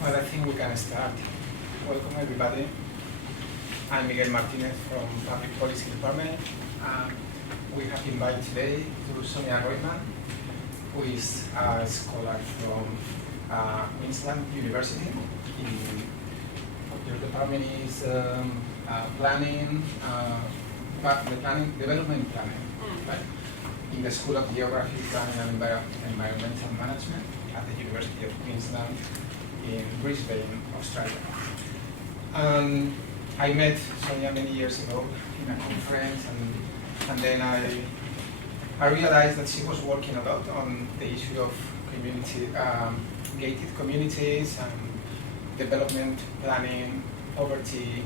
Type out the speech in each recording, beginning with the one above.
Well, I think we can start. Welcome everybody. I'm Miguel Martinez from Public Policy Department. We have invited today to Sonia Reutemann, who is a scholar from Queensland University. Your department is development planning, right? In the School of Geography, Planning and Environmental Management at the University of Queensland in Brisbane, Australia. I met Sonia many years ago in a conference, and then I realized that she was working a lot on the issue of gated communities and development planning, poverty,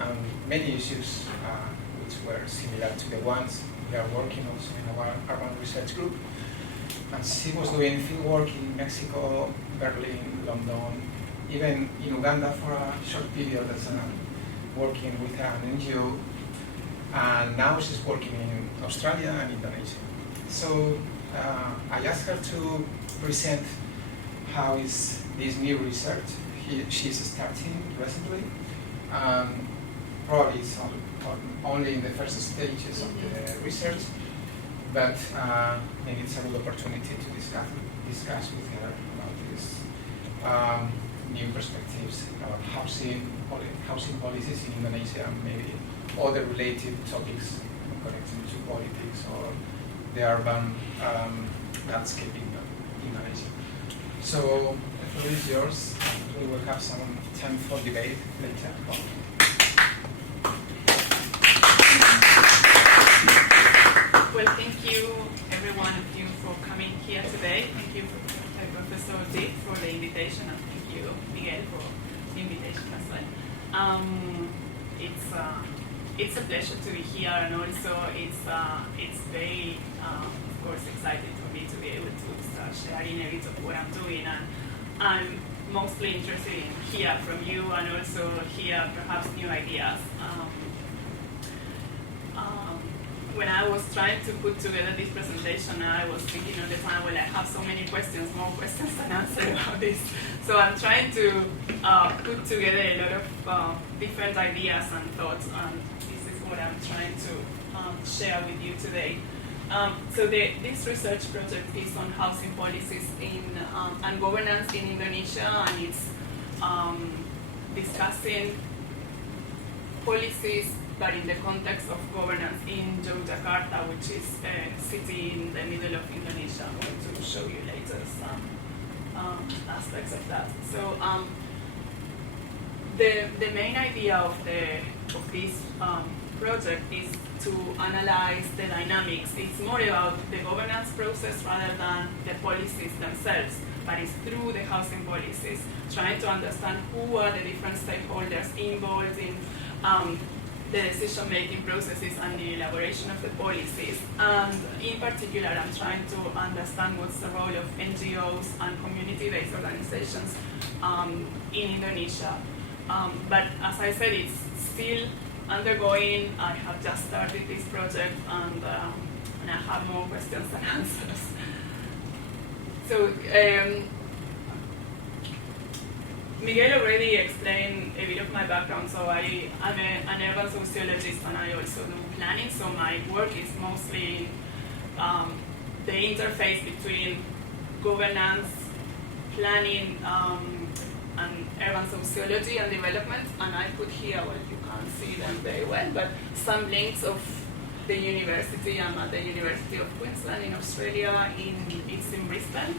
and many issues which were similar to the ones we are working also in our urban research group. And she was doing field work in Mexico, Berlin, London, even in Uganda for a short period as working with an NGO. And now she's working in Australia and Indonesia. So I asked her to present how is this new research she's starting recently. Probably it's only in the first stages of the research, but maybe it's a good opportunity to discuss with her about these new perspectives about housing policies in Indonesia, and maybe other related topics connected to politics or the urban landscape in Indonesia. So the floor is yours. We will have some time for debate later. Well, thank you, every one of you, for coming here today. Thank you, Professor Dick, for the invitation, and thank you, Miguel, for the invitation as well. It's a pleasure to be here, and also it's very, of course, exciting for me to be able to start sharing a bit of what I'm doing, and I'm mostly interested in hear from you and also hear perhaps new ideas. When I was trying to put together this presentation, I was thinking at the time, well, I have so many questions, more questions than answers about this. So I'm trying to put together a lot of different ideas and thoughts, and this is what I'm trying to share with you today. So this research project is on housing policies and governance in Indonesia, and it's discussing policies but in the context of governance in Yogyakarta, which is a city in the middle of Indonesia. I'm going to show you later some aspects of that. So the main idea of this project is to analyze the dynamics. It's more about the governance process rather than the policies themselves, but it's through the housing policies, trying to understand who are the different stakeholders involved in the decision-making processes and the elaboration of the policies. And in particular, I'm trying to understand what's the role of NGOs and community-based organizations in Indonesia. But as I said, it's still undergoing. I have just started this project, and I have more questions than answers. So Miguel already explained a bit of my background. So I'm an urban sociologist, and I also do planning. So my work is mostly the interface between governance, planning, and urban sociology and development. And I put here, well, you can't see them very well, but some links of the university. I'm at the University of Queensland in Australia. It's in Brisbane.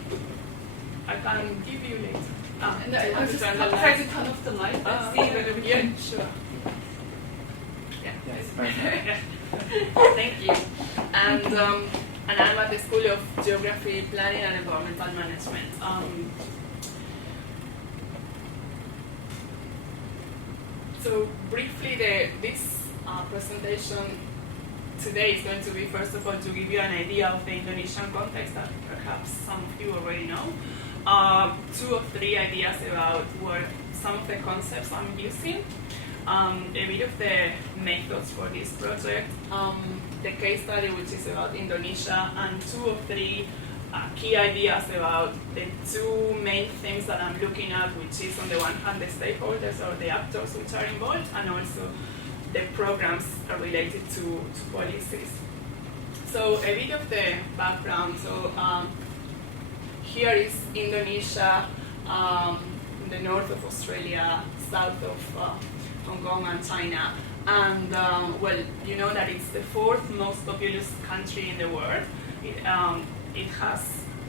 I can give you later. And I just try to turn off the light. Let's see whether we can. Yeah, sure. Yeah. Yes, Thank you. And I'm at the School of Geography, Planning and Environmental Management. So briefly, this presentation today is going to be, first of all, to give you an idea of the Indonesian context that perhaps some of you already know. 2 or 3 ideas about what some of the concepts I'm using, a bit of the methods for this project, the case study, which is about Indonesia, and 2 or 3 key ideas about the two main things that I'm looking at, which is on the one hand the stakeholders or the actors which are involved, and also the programs related to policies. So a bit of the background. So here is Indonesia, in the north of Australia, south of Hong Kong and China. And well, you know that it's the fourth most populous country in the world. It has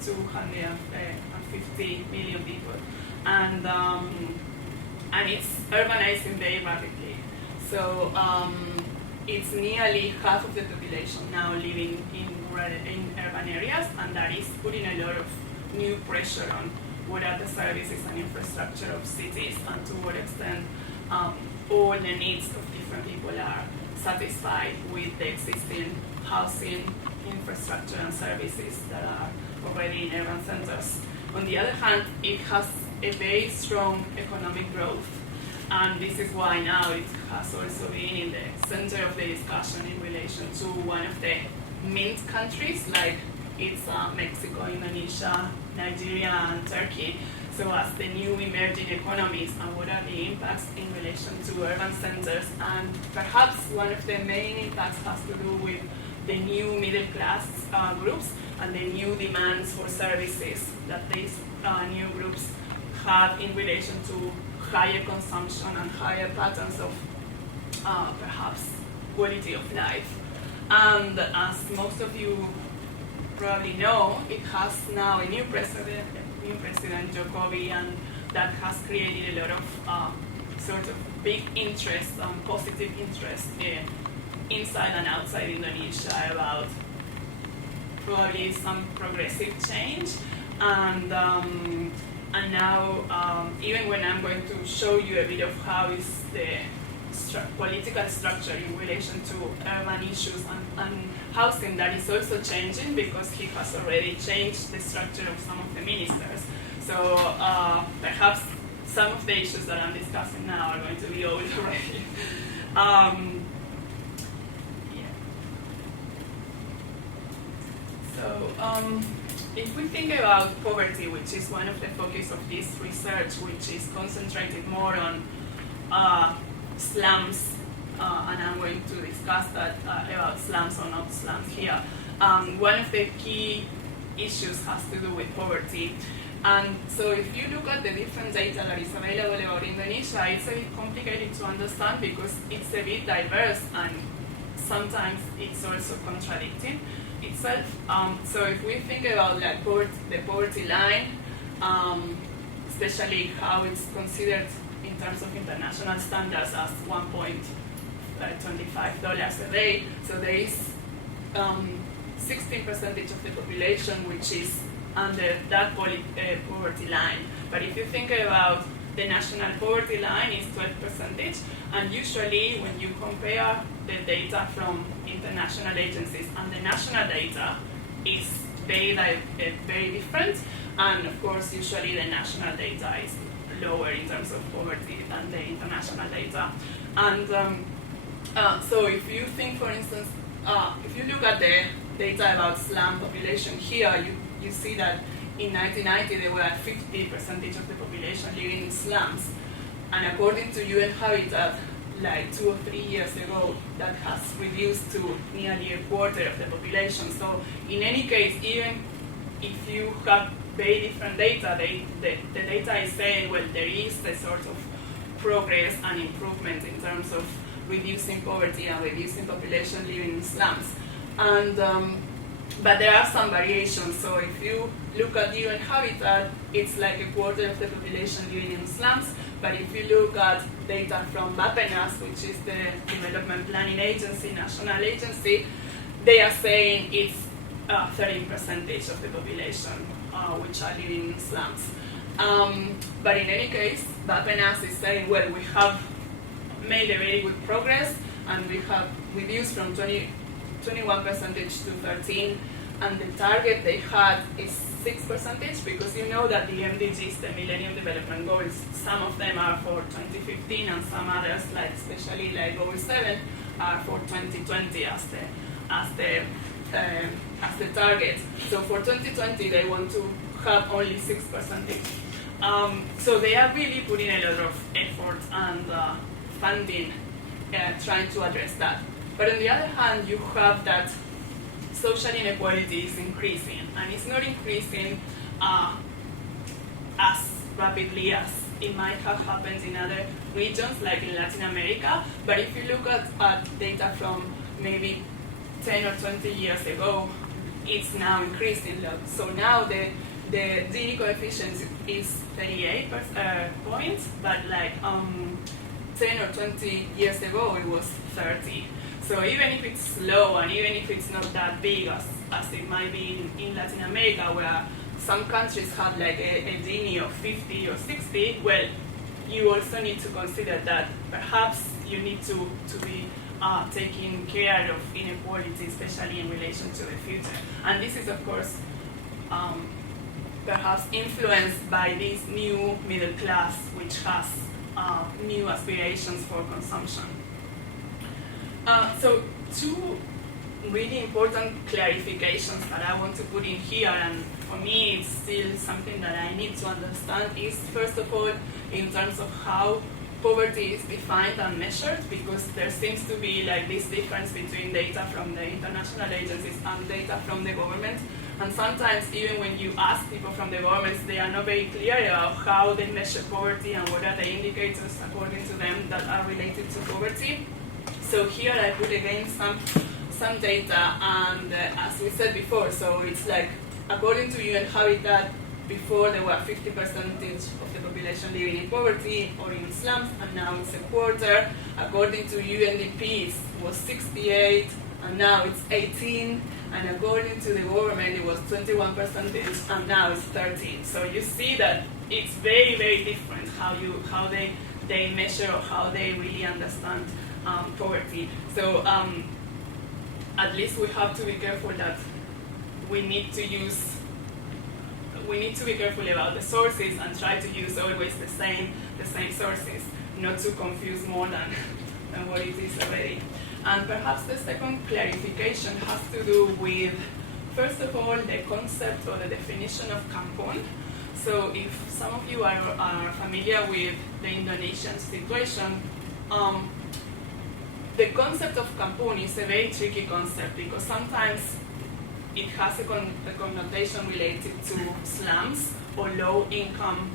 250 million people, and it's urbanizing very rapidly. So it's nearly half of the population now living in urban areas, and that is putting a lot of new pressure on what are the services and infrastructure of cities, and to what extent all the needs of different people are satisfied with the existing housing, infrastructure and services that are already in urban centers. On the other hand, it has a very strong economic growth, and this is why now it has also been in the center of the discussion in relation to one of the mint countries, like it's Mexico, Indonesia, Nigeria and Turkey. So as the new emerging economies, and what are the impacts in relation to urban centers, and perhaps one of the main impacts has to do with the new middle class groups and the new demands for services that these new groups have in relation to higher consumption and higher patterns of perhaps quality of life. And as most of you probably know, it has now a new president Jokowi, and that has created a lot of sort of big interest and positive interest inside and outside Indonesia about probably some progressive change. And now, even when I'm going to show you a bit of how is the political structure in relation to urban issues and housing, that is also changing, because he has already changed the structure of some of the ministers. So perhaps some of the issues that I'm discussing now are going to be old already. So if we think about poverty, which is one of the focus of this research, which is concentrated more on slums, and I'm going to discuss that about slums or not slums here. One of the key issues has to do with poverty. And so if you look at the different data that is available about Indonesia, it's a bit complicated to understand because it's a bit diverse and sometimes it's also contradicting itself. So if we think about like the poverty line, especially how it's considered in terms of international standards as $1.25 a day, so there is 16% of the population which is under that poverty line. But if you think about the national poverty line is 12%, and usually when you compare the data from international agencies and the national data is very different, and of course usually the national data is lower in terms of poverty than the international data. And so if you think, for instance, if you look at the data about slum population here, you see that in 1990 there were 50% of the population living in slums, and according to UN Habitat, like 2 or 3 years ago, that has reduced to nearly a quarter of the population. So in any case, even if you have very different data, the data is saying, well, there is a sort of progress and improvement in terms of reducing poverty and reducing population living in slums. And but there are some variations. So if you look at UN Habitat, it's like a quarter of the population living in slums. But if you look at data from BAPENAS, which is the Development Planning Agency, national agency, they are saying it's 13% of the population which are living in slums. But in any case, BAPENAS is saying, well, we have made a very good progress, and we have reduced from 21% to 13%, and the target they had is 6%, because you know that the MDGs, the Millennium Development Goals, some of them are for 2015 and some others, like especially like Goal 7, are for 2020 as the as the target. So for 2020, they want to have only 6%. So they are really putting a lot of effort and funding trying to address that. But on the other hand, you have that social inequality is increasing, and it's not increasing as rapidly as it might have happened in other regions, like in Latin America. But if you look at data from maybe 10 or 20 years ago, it's now increasing. So now the Gini coefficient is 38 points, but like 10 or 20 years ago it was 30. So even if it's slow and even if it's not that big as it might be in Latin America, where some countries have like a Gini of 50 or 60, well, you also need to consider that perhaps you need to be taking care of inequality, especially in relation to the future. And this is, of course, perhaps influenced by this new middle class, which has new aspirations for consumption. So two really important clarifications that I want to put in here, and for me it's still something that I need to understand, is first of all in terms of how poverty is defined and measured, because there seems to be like this difference between data from the international agencies and data from the government. And sometimes even when you ask people from the governments, they are not very clear about how they measure poverty and what are the indicators according to them that are related to poverty. So here I put again some data, and as we said before, so it's like according to UN Habitat, before there were 50% of the population living in poverty or in slums, and now it's a quarter. According to UNDP, it was 68, and now it's 18. And according to the government, it was 21%, and now it's 13. So you see that it's very, very different how they measure or how they really understand poverty. So at least we have to be careful that we need to be careful about the sources and try to use always the same sources, not to confuse more than what it is already. And perhaps the second clarification has to do with, first of all, the concept or the definition of kampung. So if some of you are familiar with the Indonesian situation, the concept of kampung is a very tricky concept because sometimes it has a connotation related to slums or low-income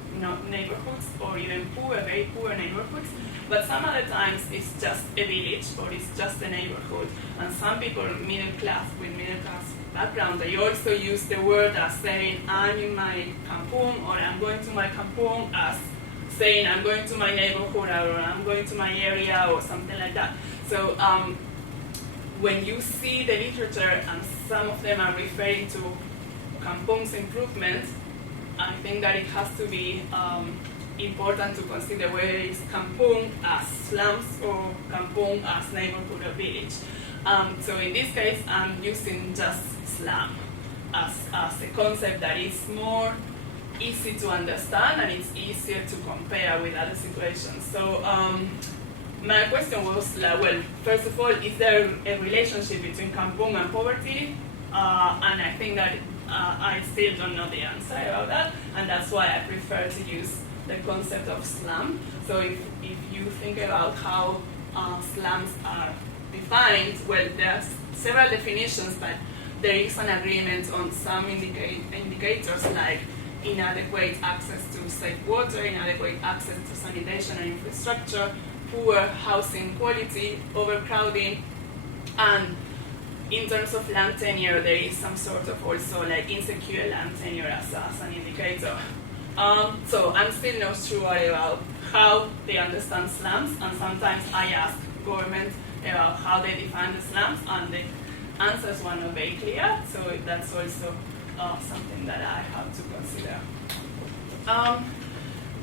neighborhoods or even very poor neighborhoods. But some other times it's just a village or it's just a neighborhood. And some people, middle class background, they also use the word as saying, I'm in my kampung, or I'm going to my kampung, as saying I'm going to my neighborhood or I'm going to my area or something like that. So when you see the literature and some of them are referring to kampung's improvement, I think that it has to be important to consider whether it's kampung as slums or kampung as neighborhood or village. So in this case, I'm using just slum as a concept that is more easy to understand and it's easier to compare with other situations. So my question was, well, first of all, is there a relationship between kampung and poverty? And I think that I still don't know the answer about that, and that's why I prefer to use the concept of slum. So if you think about how slums are defined, well, there are several definitions, but there is an agreement on some indicators like inadequate access to safe water, inadequate access to sanitation and infrastructure, poor housing quality, overcrowding, and in terms of land tenure, there is some sort of also like insecure land tenure as an indicator. So I'm still not sure about how they understand slums, and sometimes I ask government about how they define the slums, and the answers were not very clear, so that's also something that I have to consider.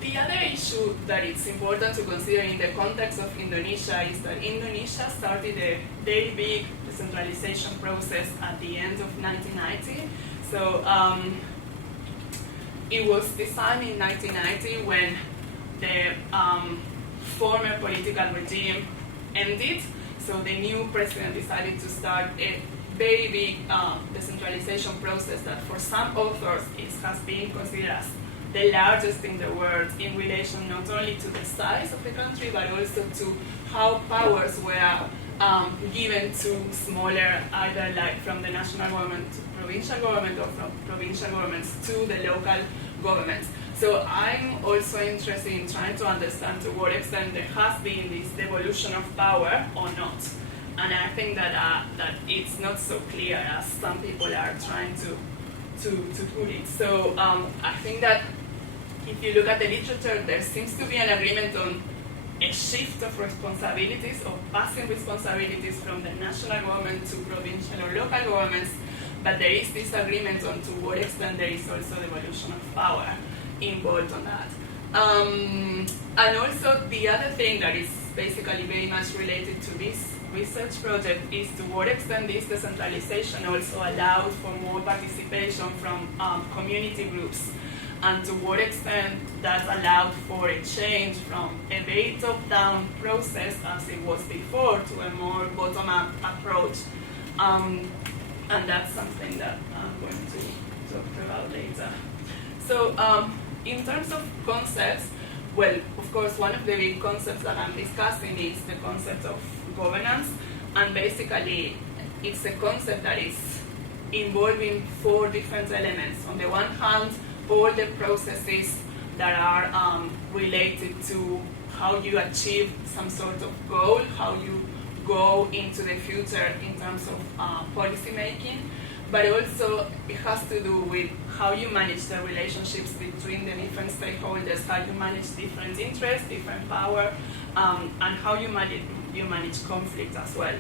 The other issue that it's important to consider in the context of Indonesia is that Indonesia started a very big decentralization process at the end of 1990. So it was designed in 1990 when the former political regime ended. So the new president decided to start a very big decentralization process that for some authors it has been considered as the largest in the world in relation not only to the size of the country but also to how powers were given to smaller, either like from the national government to provincial government or from provincial governments to the local governments. So I'm also interested in trying to understand to what extent there has been this devolution of power or not. And I think that it's not so clear as some people are trying to put it. So I think that if you look at the literature, there seems to be an agreement on a shift of responsibilities, of passing responsibilities from the national government to provincial or local governments, but there is disagreement on to what extent there is also devolution of power involved on that. And also the other thing that is basically very much related to this research project is to what extent this decentralization also allowed for more participation from community groups, and to what extent that allowed for a change from a very top-down process as it was before to a more bottom-up approach. And that's something that I'm going to talk about later. So in terms of concepts, well, of course, one of the big concepts that I'm discussing is the concept of governance, and basically it's a concept that is involving 4 different elements. On the one hand, all the processes that are related to how you achieve some sort of goal, how you go into the future in terms of policy making, but also it has to do with how you manage the relationships between the different stakeholders, how you manage different interests, different power, and how you manage conflict as well.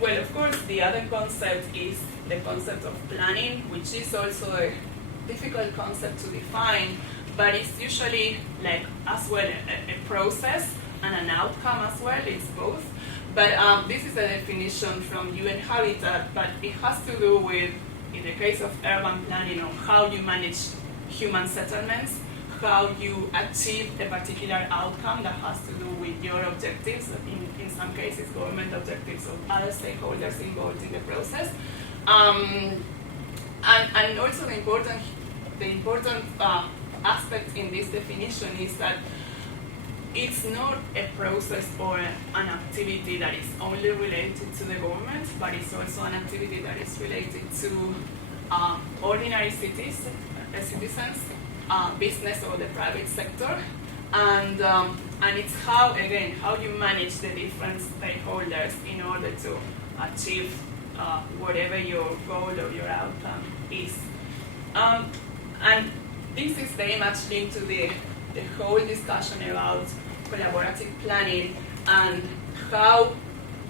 Well, of course, the other concept is the concept of planning, which is also a difficult concept to define, but it's usually like as well a process and an outcome as well. It's both. But this is a definition from UN Habitat, but it has to do with, in the case of urban planning, on how you manage human settlements, how you achieve a particular outcome that has to do with your objectives, in some cases government objectives or other stakeholders involved in the process. And also the important aspect in this definition is that it's not a process or an activity that is only related to the government, but it's also an activity that is related to ordinary citizens, business or the private sector, and it's how you manage the different stakeholders in order to achieve whatever your goal or your outcome is. And this is very much linked to the whole discussion about collaborative planning and how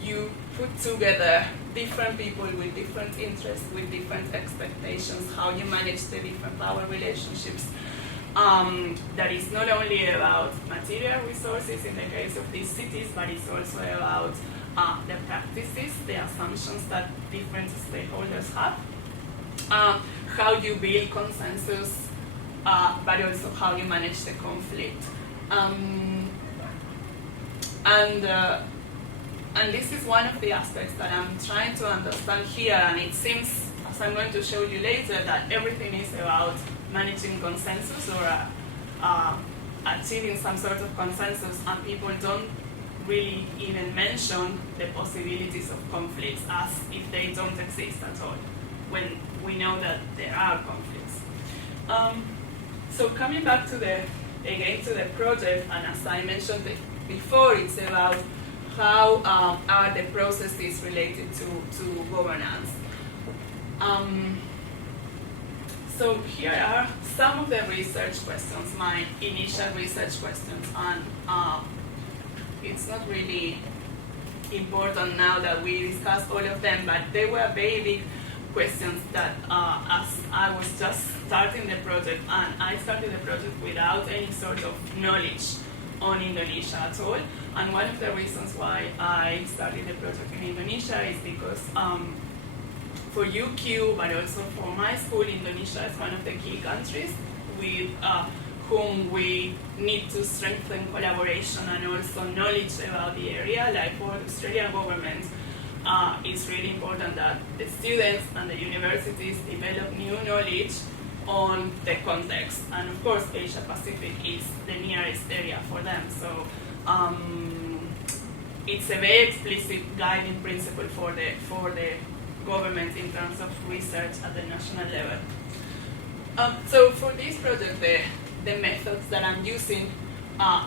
you put together different people with different interests, with different expectations, how you manage the different power relationships. That is not only about material resources in the case of these cities, but it's also about the practices, the assumptions that different stakeholders have, how you build consensus, but also how you manage the conflict. And this is one of the aspects that I'm trying to understand here, and it seems, as I'm going to show you later, that everything is about managing consensus or achieving some sort of consensus, and people don't really even mention the possibilities of conflicts as if they don't exist at all, when we know that there are conflicts. So coming back to the project, and as I mentioned before, it's about how are the processes related to governance. So here are some of the research questions, my initial research questions, and it's not really important now that we discussed all of them, but they were very big questions that as I was just starting the project, and I started the project without any sort of knowledge on Indonesia at all. And one of the reasons why I started the project in Indonesia is because for UQ, but also for my school, Indonesia is one of the key countries with whom we need to strengthen collaboration and also knowledge about the area. Like for the Australian government, it's really important that the students and the universities develop new knowledge on the context. And of course, Asia Pacific is the nearest area for them. So it's a very explicit guiding principle for the government in terms of research at the national level. So for this project, the methods that I'm using,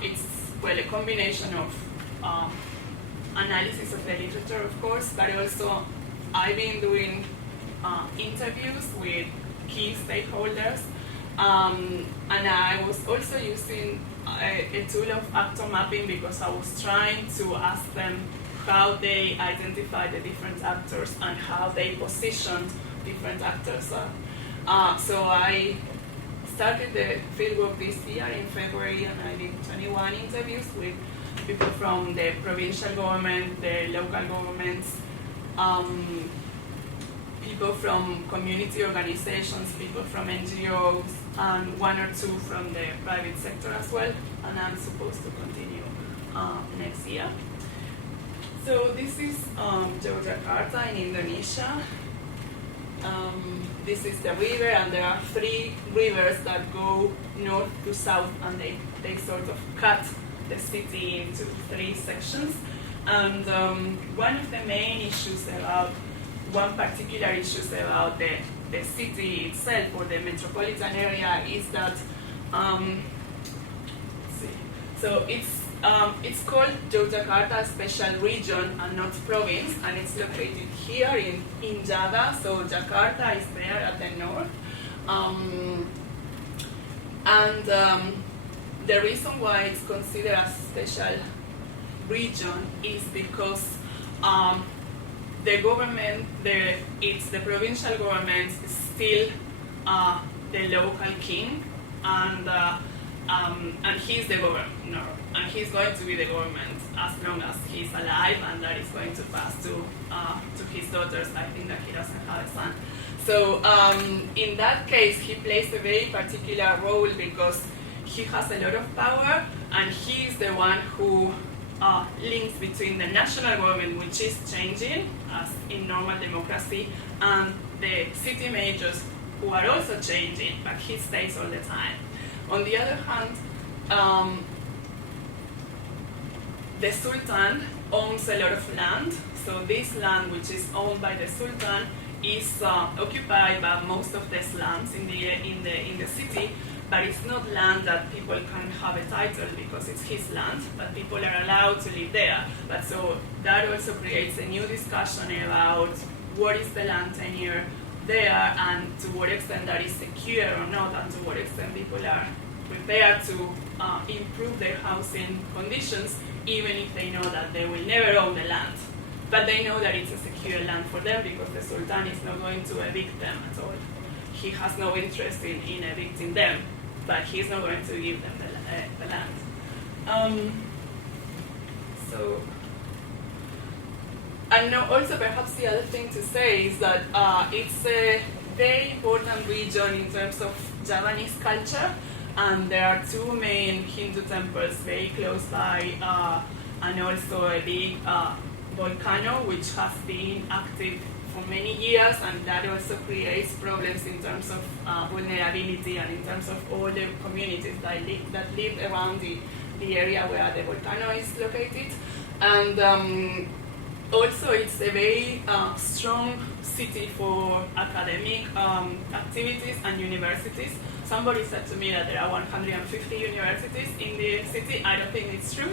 it's a combination of analysis of the literature, of course, but also I've been doing interviews with key stakeholders, and I was also using a tool of actor mapping because I was trying to ask them how they identify the different actors and how they positioned different actors. So I started the fieldwork this year in February, and I did 21 interviews with people from the provincial government, the local governments, people from community organizations, people from NGOs, and one or two from the private sector as well, and I'm supposed to continue next year. So this is Yogyakarta in Indonesia. This is the river, and there are 3 rivers that go north to south, and they sort of cut the city into 3 sections. And one particular issues about the city itself or the metropolitan area is that so it's called Yogyakarta Special Region and not province, and it's located here in Java. So Jakarta is there at the north, and the reason why it's considered a special region is because the government, it's the provincial government is still the local king, and he's the governor, and he's going to be the government as long as he's alive, and that is going to pass to his daughters. I think that he doesn't have a son. So in that case, he plays a very particular role because he has a lot of power, and he is the one who links between the national government, which is changing as in normal democracy, and the city majors, who are also changing, but he stays all the time. On the other hand, the Sultan owns a lot of land. So this land, which is owned by the Sultan, is occupied by most of the slums in the city. But it's not land that people can have a title because it's his land, but people are allowed to live there. But so that also creates a new discussion about what is the land tenure there, and to what extent that is secure or not, and to what extent people are prepared to improve their housing conditions, even if they know that they will never own the land. But they know that it's a secure land for them because the Sultan is not going to evict them at all. He has no interest in evicting them, but he's not going to give them the land. And also perhaps the other thing to say is that it's a very important region in terms of Javanese culture, and there are 2 main Hindu temples very close by, and also a big volcano which has been active for many years, and that also creates problems in terms of vulnerability and in terms of all the communities that live around the area where the volcano is located. And also it's a very strong city for academic activities and universities. Somebody said to me that there are 150 universities in the city. I don't think it's true,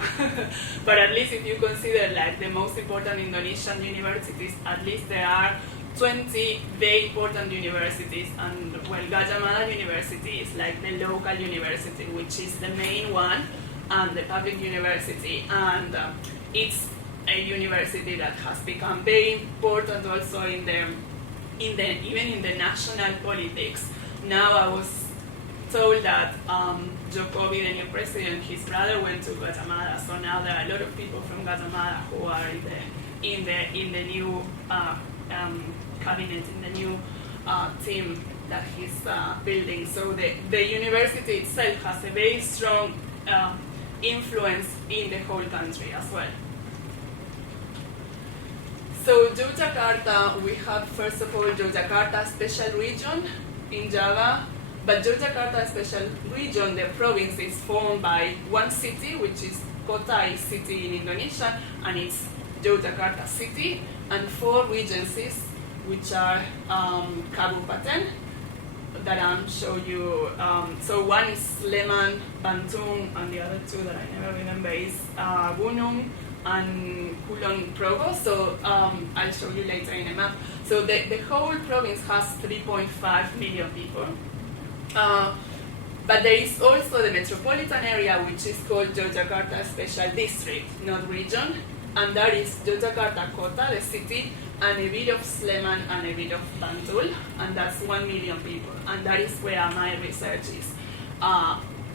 but at least if you consider like the most important Indonesian universities, at least there are 20 very important universities, and well, Gajah Mada University is like the local university, which is the main one, and the public university, and it's a university that has become very important also even in the national politics. Now I was told that Jokowi, the new president, his brother went to Gajah Mada, so now there are a lot of people from Gajah Mada who are in the new cabinet, in the new team that he's building. So the university itself has a very strong influence in the whole country as well. So Yogyakarta, we have first of all Yogyakarta special region in Java, but Yogyakarta special region, the province, is formed by one city, which is Kota city in Indonesia, and it's Yogyakarta city, and 4 regencies, which are Kabupaten, that I'm show you. So one is Sleman, Bantung, and the other 2 that I never remember is Gunung and Kulon Progo. So I'll show you later in a map. So the whole province has 3.5 million people. But there is also the metropolitan area, which is called Yogyakarta Special District, not region, and that is Yogyakarta Kota, the city, and a bit of Sleman and a bit of Bantul, and that's 1 million people. And that is where my research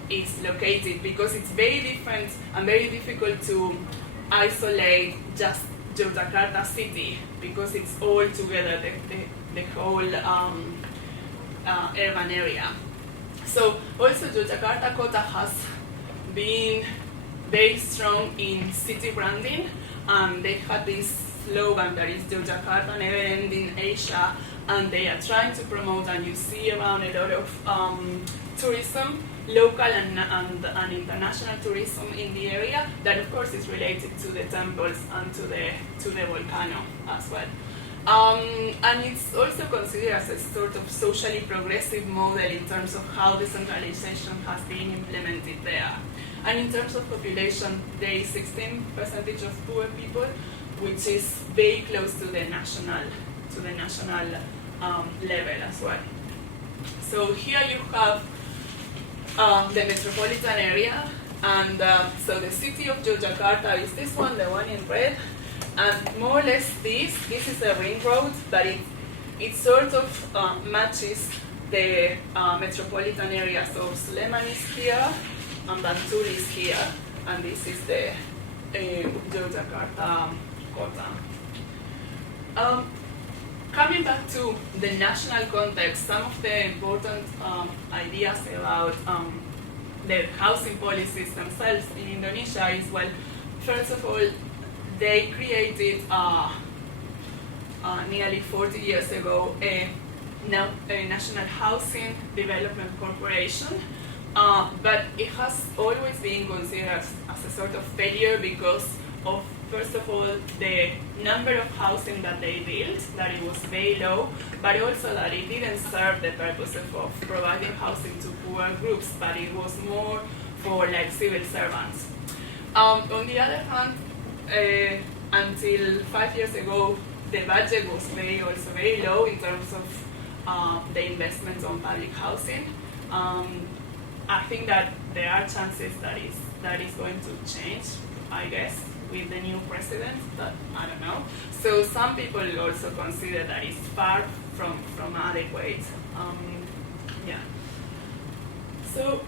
is located, because it's very different and very difficult to isolate just Yogyakarta city, because it's all together, the whole urban area. So also Yogyakarta Kota has been very strong in city branding. They had this slogan that is Yogyakarta never ending Asia, and they are trying to promote, and you see around a lot of tourism, local and international tourism in the area, that of course is related to the temples and to the volcano as well. And it's also considered as a sort of socially progressive model in terms of how decentralization has been implemented there. And in terms of population, there is 16% of poor people, which is very close to the national level as well. So here you have the metropolitan area, and so the city of Yogyakarta is this one, the one in red, and more or less this is a ring road, but it sort of matches the metropolitan area. So Sleman is here, and Bantul is here, and this is the Yogyakarta Kota. Coming back to the national context, some of the important ideas about the housing policies themselves in Indonesia is, well, first of all, they created nearly 40 years ago a National Housing Development Corporation, but it has always been considered as a sort of failure because of, first of all, the number of housing that they built, that it was very low, but also that it didn't serve the purpose of providing housing to poor groups, but it was more for like civil servants. On the other hand, until 5 years ago, the budget was also very low in terms of the investments on public housing. I think that there are chances that is going to change, I guess, with the new president, but I don't know. So some people also consider that it's far from adequate. Yeah. So,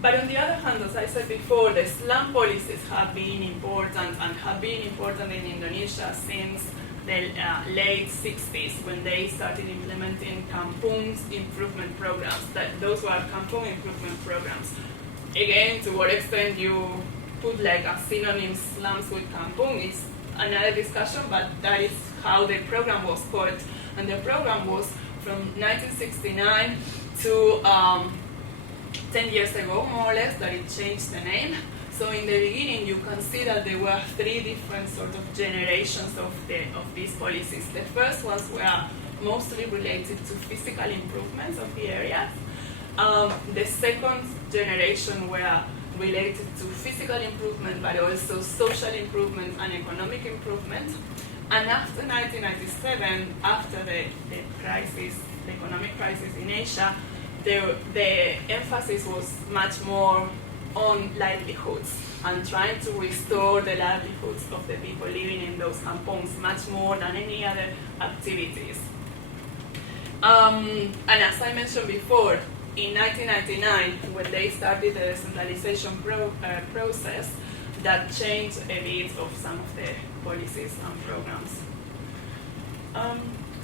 but on the other hand, as I said before, the slum policies have been important and have been important in Indonesia since the late 60s, when they started implementing kampung improvement programs. Those were kampung improvement programs. Again, to what extent you put like a synonym slums with kampung is another discussion, but that is how the program was called. And the program was from 1969 to 10 years ago, more or less, that it changed the name. So in the beginning, you can see that there were 3 different sort of generations of these policies. The first ones were mostly related to physical improvements of the areas. The second generation were related to physical improvement, but also social improvement and economic improvement. And after 1997, after the economic crisis in Asia, the emphasis was much more on livelihoods and trying to restore the livelihoods of the people living in those kampungs much more than any other activities. And as I mentioned before, in 1999, when they started the decentralization process, that changed a bit of some of the policies and programs.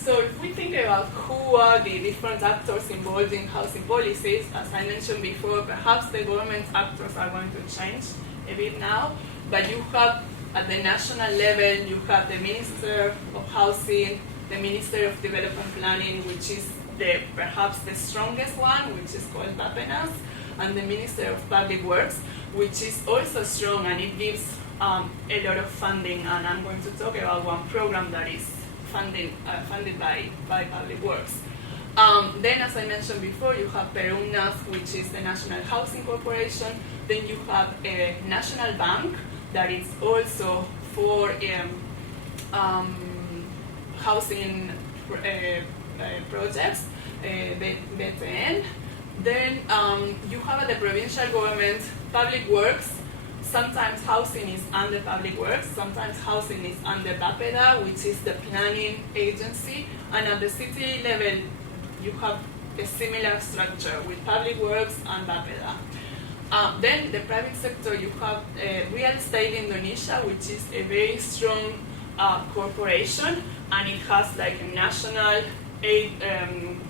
So if we think about who are the different actors involved in housing policies, as I mentioned before, perhaps the government actors are going to change a bit now, but you have at the national level, you have the Minister of Housing, the Minister of Development Planning, which is perhaps the strongest one, which is called Bapenas, and the Minister of Public Works, which is also strong, and it gives a lot of funding, and I'm going to talk about one program that is funded by Public Works. Then, as I mentioned before, you have Perumnas, which is the National Housing Corporation. Then you have a national bank that is also for housing projects, BTN. Then you have at the provincial government Public Works. Sometimes housing is under Public Works, sometimes housing is under BAPEDA, which is the planning agency, and at the city level you have a similar structure with Public Works and BAPEDA. Then the private sector, you have Real Estate Indonesia, which is a very strong corporation, and it has like a national aid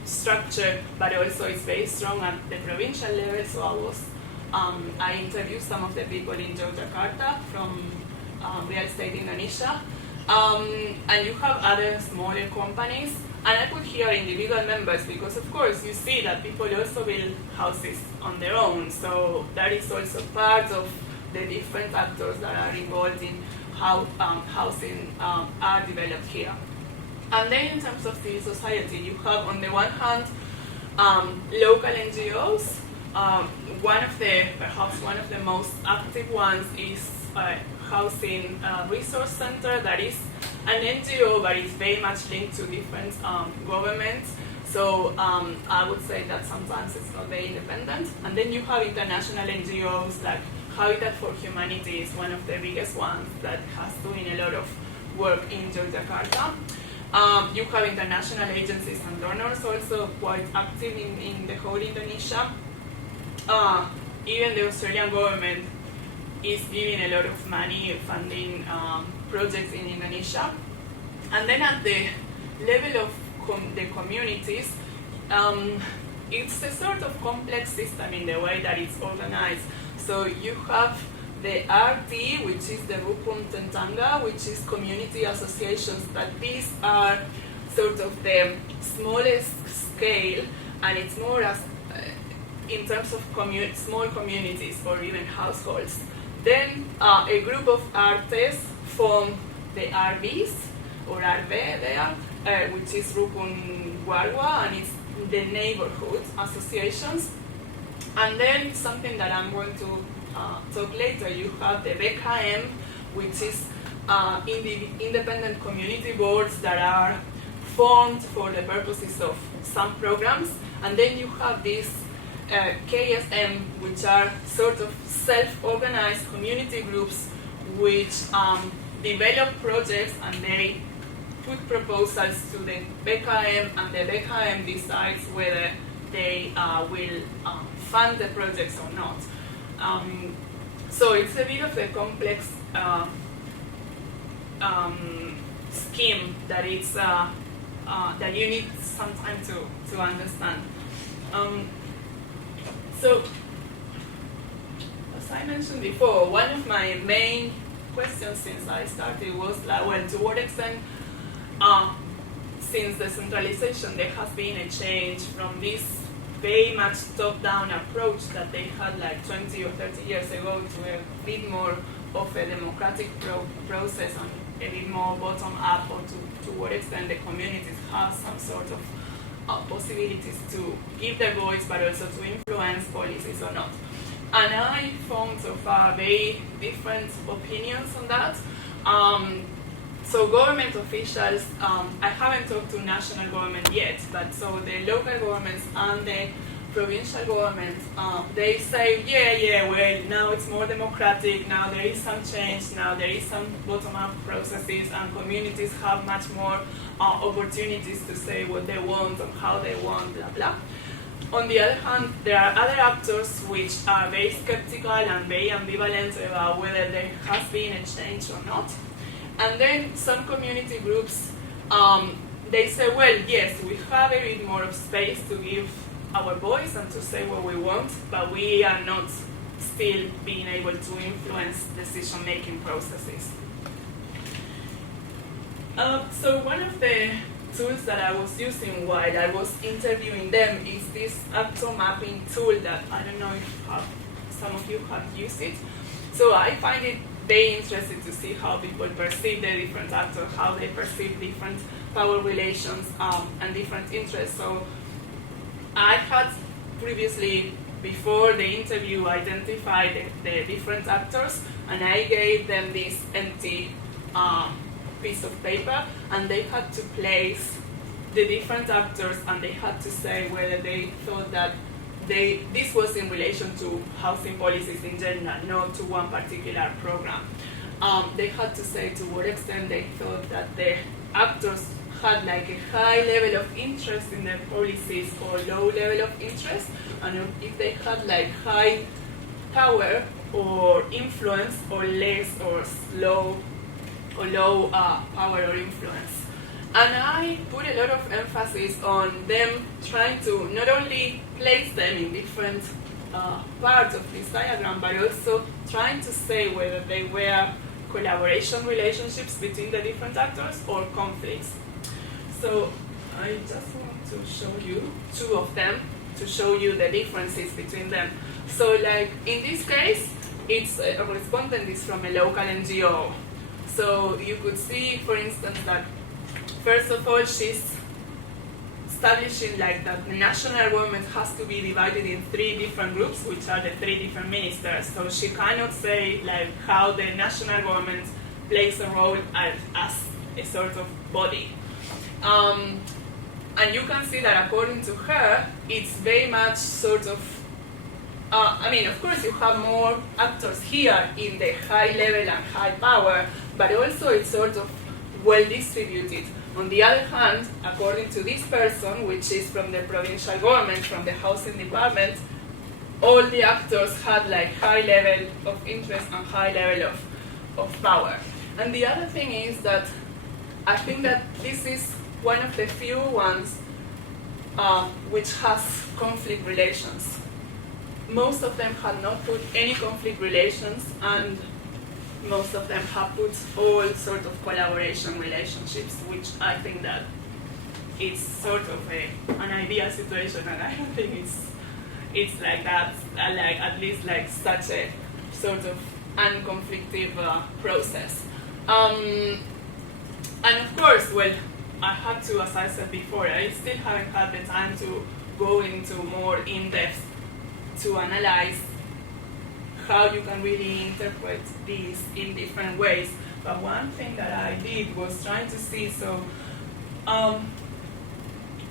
structure, but also it's very strong at the provincial level. So I interviewed some of the people in Yogyakarta from Real Estate Indonesia, and you have other smaller companies, and I put here individual members because of course you see that people also build houses on their own, so that is also part of the different actors that are involved in how housing are developed here. And then in terms of civil society, you have on the one hand local NGOs. Perhaps one of the most active ones is Housing Resource Center, that is an NGO, but it's very much linked to different governments. So I would say that sometimes it's not very independent. And then you have international NGOs like Habitat for Humanity is one of the biggest ones that has doing a lot of work in Yogyakarta. You have international agencies and donors also quite active in the whole Indonesia. Even the Australian government is giving a lot of money funding projects in Indonesia. And then at the level of the communities, it's a sort of complex system in the way that it's organized. So you have the RT, which is the Rukun Tentanga, which is community associations, but these are sort of the smallest scale, and it's more as in terms of small communities or even households. Then a group of artes form the RBs, or RB there, which is Rukun Warwa, and it's the neighborhood associations. And then something that I'm going to talk later, you have the BKM, which is independent community boards that are formed for the purposes of some programs. And then you have these KSM, which are sort of self-organized community groups which develop projects, and they put proposals to the BKM, and the BKM decides whether they will fund the projects or not. So it's a bit of a complex scheme that it's that you need some time to understand. So, as I mentioned before, one of my main questions since I started was like, well, to what extent, since the centralization, there has been a change from this very much top-down approach that they had like 20 or 30 years ago to a bit more of a democratic process and a bit more bottom-up, or to what extent the communities have some sort of possibilities to give their voice but also to influence policies or not. And I found so far very different opinions on that. So government officials, I haven't talked to national government yet, but so the local governments and the provincial governments, they say, well, now it's more democratic, now there is some change, now there is some bottom-up processes, and communities have much more opportunities to say what they want and how they want, blah, blah. On the other hand, there are other actors which are very skeptical and very ambivalent about whether there has been a change or not. And then some community groups, they say, well, yes, we have a bit more of space to give our voice and to say what we want, but we are not still being able to influence decision-making processes. So one of the tools that I was using while I was interviewing them is this actor mapping tool that I don't know if some of you have used it. So I find it very interesting to see how people perceive the different actors, how they perceive different power relations and different interests. So I had previously, before the interview, identified the different actors, and I gave them this empty piece of paper, and they had to place the different actors, and they had to say whether they thought that this was in relation to housing policies in general, not to one particular program. They had to say to what extent they thought that the actors had like a high level of interest in their policies or low level of interest, and if they had like high power or influence or less or low power or influence. And I put a lot of emphasis on them trying to not only place them in different parts of this diagram, but also trying to say whether they were collaboration relationships between the different actors or conflicts. So I just want to show you two of them to show you the differences between them. So like in this case, it's a respondent is from a local NGO. So you could see, for instance, that first of all, she's establishing like that the national government has to be divided in 3 different groups, which are the 3 different ministers. So she cannot say like how the national government plays a role as a sort of body. And you can see that according to her, it's very much sort of, of course you have more actors here in the high level and high power, but also it's sort of well distributed. On the other hand, according to this person, which is from the provincial government, from the housing department, all the actors had like high level of interest and high level of power. And the other thing is that I think that this is one of the few ones which has conflict relations. Most of them had not put any conflict relations, and most of them have put all sort of collaboration relationships, which I think that it's sort of an ideal situation, and I don't think it's like that, like at least like such a sort of unconflictive process. And of course, well, I had to, as I said before, I still haven't had the time to go into more in-depth to analyze how you can really interpret these in different ways. But one thing that I did was trying to see, so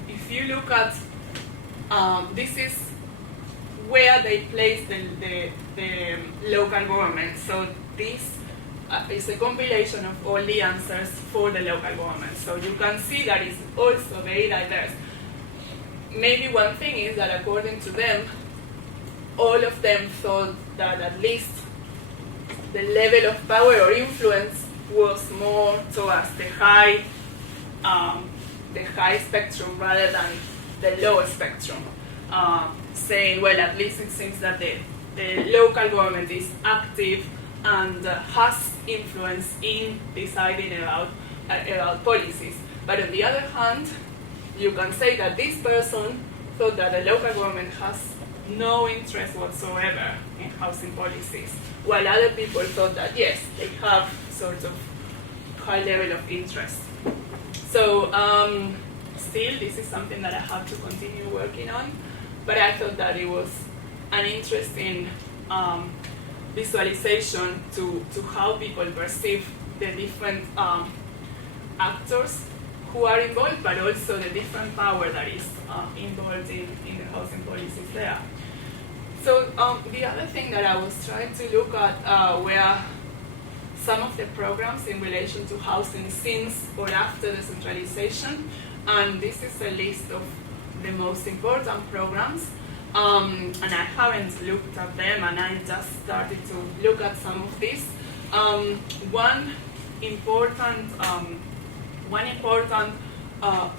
if you look at, this is where they place the local government. So this is a compilation of all the answers for the local government. So you can see that it's also very diverse. Maybe one thing is that according to them, all of them thought that at least the level of power or influence was more towards the high spectrum rather than the low spectrum. Saying, well, at least it seems that the local government is active and has influence in deciding about policies. But on the other hand, you can say that this person thought that the local government has no interest whatsoever in housing policies, while other people thought that yes, they have sort of high level of interest. So still, this is something that I have to continue working on, but I thought that it was an interesting visualization to how people perceive the different actors who are involved, but also the different power that is involved in the housing policies there. So the other thing that I was trying to look at were some of the programs in relation to housing since or after decentralization, and this is a list of the most important programs, and I haven't looked at them, and I just started to look at some of these. One important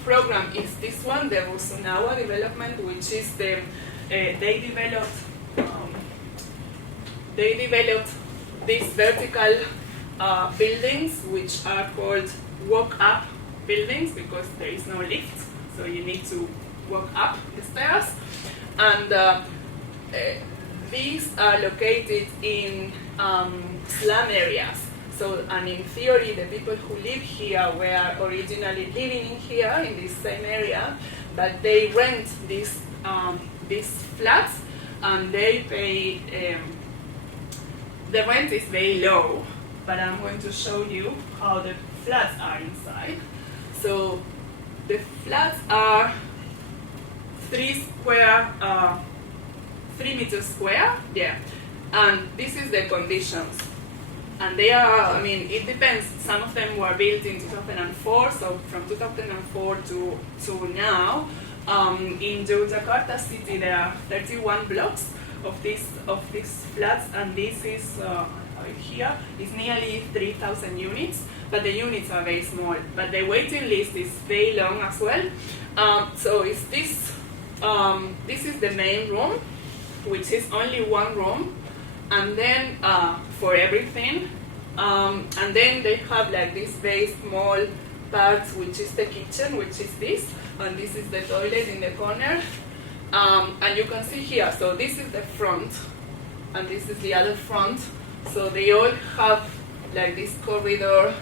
program is this one, the Rusunawa development, which is the they developed these vertical buildings, which are called walk-up buildings because there is no lift, so you need to walk up the stairs. And these are located in slum areas. So, and in theory, the people who live here were originally living in here in this same area, but they rent these flats, and they pay. The rent is very low, but I'm going to show you how the flats are inside. So, the flats are 3 meters square, yeah, and this is the conditions. And they are, I mean, it depends. Some of them were built in 2004, so from 2004 to now. In Yogyakarta city, there are 31 blocks of these flats, and this is here is nearly 3,000 units. But the units are very small. But the waiting list is very long as well. So it's this. This is the main room, which is only one room. And then for everything, and then they have like this very small part, which is the kitchen, which is this, and this is the toilet in the corner. And you can see here, so this is the front, and this is the other front. So they all have like this corridor,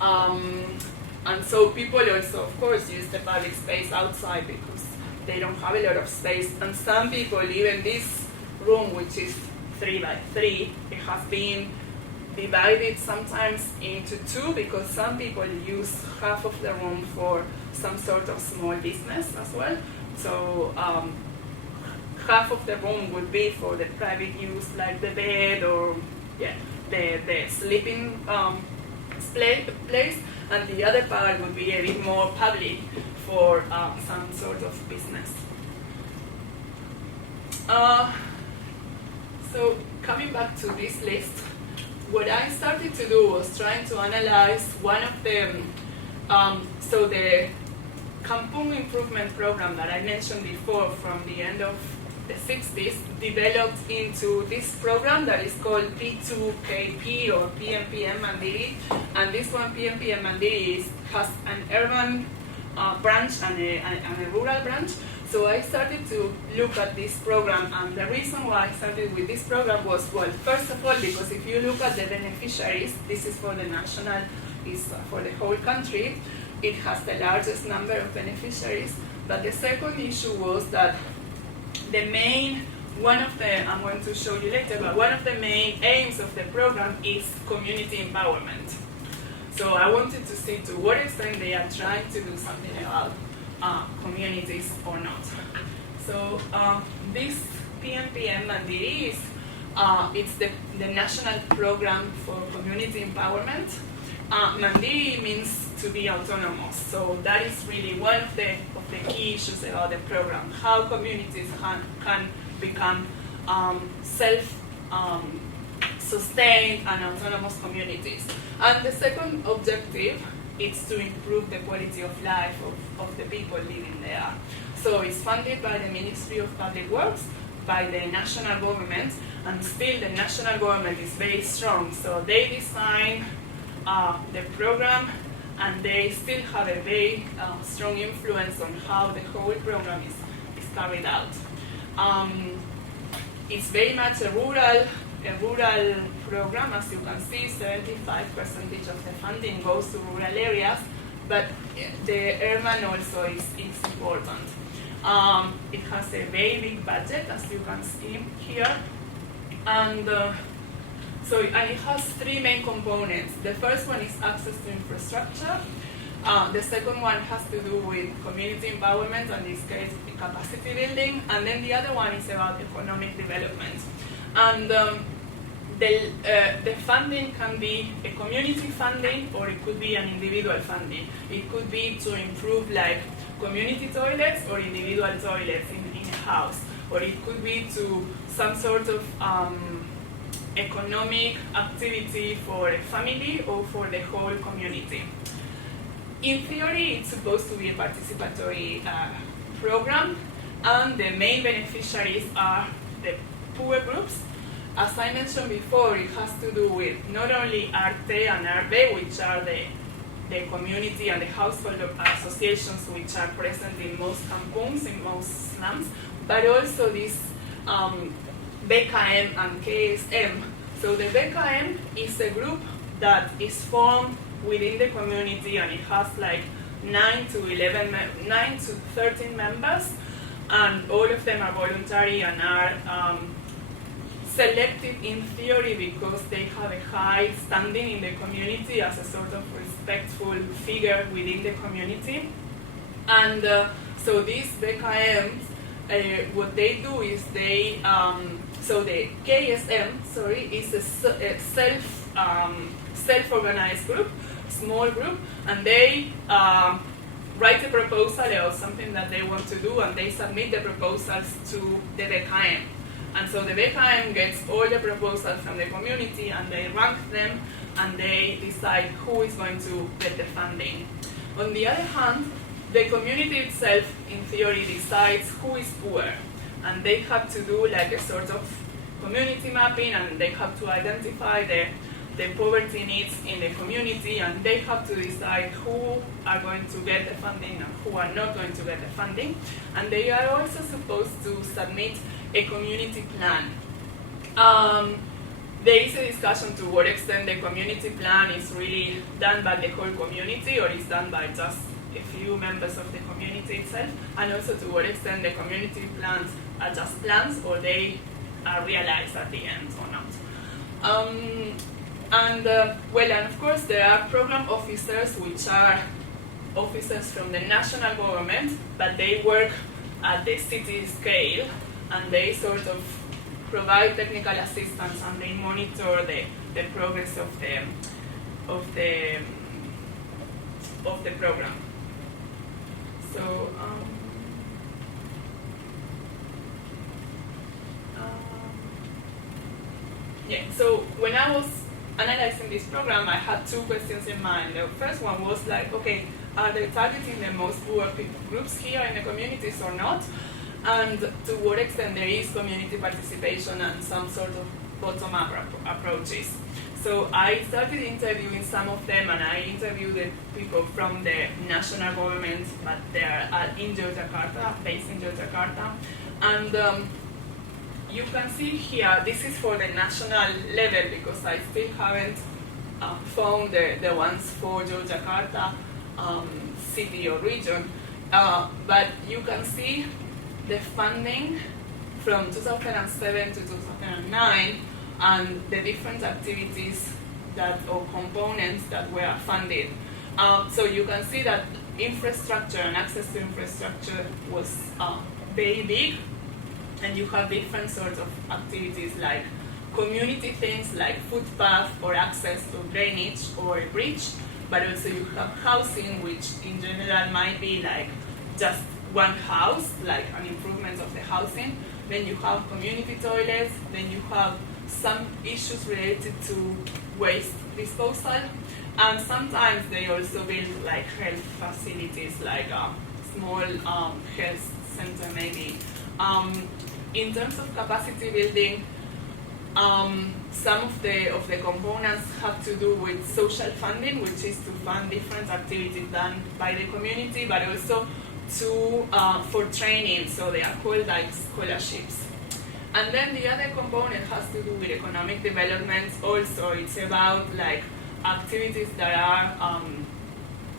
and so people also, of course, use the public space outside because they don't have a lot of space. And some people, even this room, which is 3 by 3, it has been divided sometimes into 2 because some people use half of the room for some sort of small business as well. So half of the room would be for the private use, like the bed or the sleeping place, and the other part would be a bit more public for some sort of business. So coming back to this list, what I started to do was trying to analyze one of them. So the Kampung Improvement Program that I mentioned before from the end of the 60s developed into this program that is called P2KP or PMPM Mandiri. And this one, PMPM Mandiri, has an urban branch and a rural branch. So I started to look at this program, and the reason why I started with this program was, well, first of all, because if you look at the beneficiaries, this is for the national, is for the whole country, it has the largest number of beneficiaries. But the second issue was that the main, I'm going to show you later, but one of the main aims of the program is community empowerment. So I wanted to see to what extent they are trying to do something about communities or not. So this PMPM Mandiri is it's the national program for community empowerment. Mandiri means to be autonomous, so that is really one of the key issues about the program, how communities can become self-sustained and autonomous communities. And the second objective is to improve the quality of life of the people living there. So it's funded by the Ministry of Public Works, by the national government, and still the national government is very strong. So they design the program, and they still have a very strong influence on how the whole program is carried out. It's very much a rural program. As you can see, 75% of the funding goes to rural areas, but the urban also is important. It has a very big budget, as you can see here, and it has 3 main components. The first one is access to infrastructure. The second one has to do with community empowerment, and in this case, capacity building. And then the other one is about economic development. And the funding can be a community funding, or it could be an individual funding. It could be to improve like community toilets or individual toilets in a house, or it could be to some sort of economic activity for a family or for the whole community. in theory, it's supposed to be a participatory program, and the main beneficiaries are the poor groups. As I mentioned before, it has to do with not only ARTE and ARBE, which are the community and the household associations which are present in most kampungs, in most slums, but also this BKM and KSM. So the BKM is a group that is formed within the community, and it has like 9 to 13 members, and all of them are voluntary and are selected in theory because they have a high standing in the community as a sort of respectful figure within the community. And so these BKMs, what they do is they, so the KSM, is a self-organized group, small group, and they write a proposal or something that they want to do, and they submit the proposals to the BKM. And so the BKM gets all the proposals from the community, and they rank them, and they decide who is going to get the funding. On the other hand, the community itself, in theory, decides who is poor, and they have to do like a sort of community mapping, and they have to identify the poverty needs in the community, and they have to decide who are going to get the funding and who are not going to get the funding. And they are also supposed to submit a community plan. There is a discussion to what extent the community plan is really done by the whole community or is done by just a few members of the community itself, and also to what extent the community plans are just plans or they are realized at the end or not. And of course there are program officers which are officers from the national government, but they work at the city scale, and they sort of provide technical assistance and they monitor the progress of the program. So so when I was analyzing this program, I had two questions in mind. The first one was like, okay, are they targeting the most poor groups here in the communities or not? And to what extent there is community participation and some sort of bottom-up approaches. So I started interviewing some of them, and I interviewed the people from the national government, but they are in Yogyakarta, based in Yogyakarta. And you can see here, this is for the national level, because I still haven't found the ones for Yogyakarta city or region. But you can see the funding from 2007 to 2009 and the different activities or components that were funded. So you can see that infrastructure and access to infrastructure was very big, and you have different sorts of activities like community things like footpath or access to drainage or a bridge, but also you have housing, which in general might be like just one house, like an improvement of the housing. Then you have community toilets, then you have some issues related to waste disposal, and sometimes they also build like health facilities, like a small health center maybe. In terms of capacity building, some of the components have to do with social funding, which is to fund different activities done by the community, but also for training, so they are called like scholarships. And then the other component has to do with economic development also. It's about like activities that are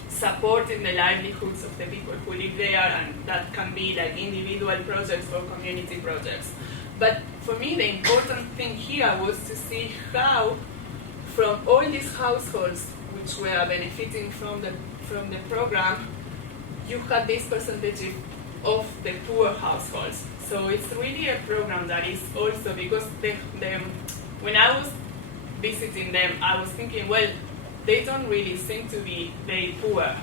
supporting the livelihoods of the people who live there, and that can be like individual projects or community projects. But for me, the important thing here was to see how, from all these households which were benefiting from the program, you had this percentage of the poor households. So it's really a program that is also, because when I was visiting them, I was thinking, well, they don't really seem to be very poor.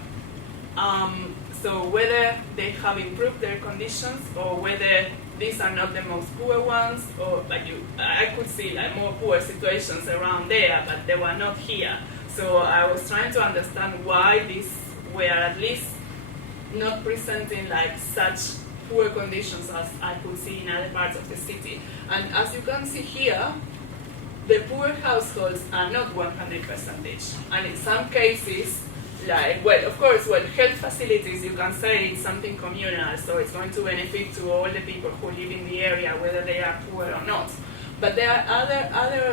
So whether they have improved their conditions or whether these are not the most poor ones, or like I could see like more poor situations around there, but they were not here. So I was trying to understand why were at least not presenting like such poor conditions as I could see in other parts of the city. And as you can see here, the poor households are not 100%. And in some cases, like, well, of course, health facilities, you can say it's something communal, so it's going to benefit to all the people who live in the area, whether they are poor or not. But there are other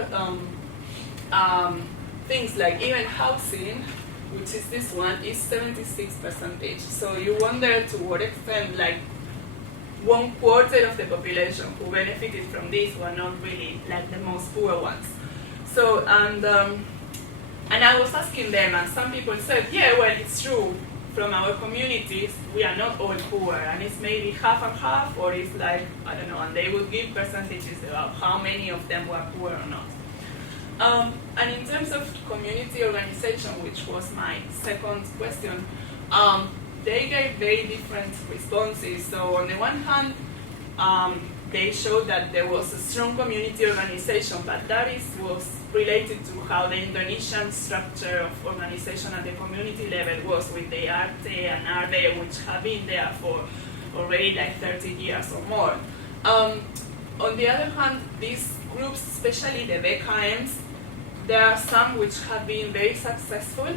things, like even housing, which is this one, is 76%. So you wonder to what extent, like, 1/4 of the population who benefited from this were not really like the most poor ones. So, and I was asking them, and some people said, yeah, well, it's true. From our communities, we are not all poor, and it's maybe half and half, or it's like, I don't know, and they would give percentages about how many of them were poor or not. And in terms of community organization, which was my second question, they gave very different responses. So on the one hand, they showed that there was a strong community organization, but that was related to how the Indonesian structure of organization at the community level was with the ARTE and ARDE, which have been there for already like 30 years or more. On the other hand, these groups, especially the BKMs, there are some which have been very successful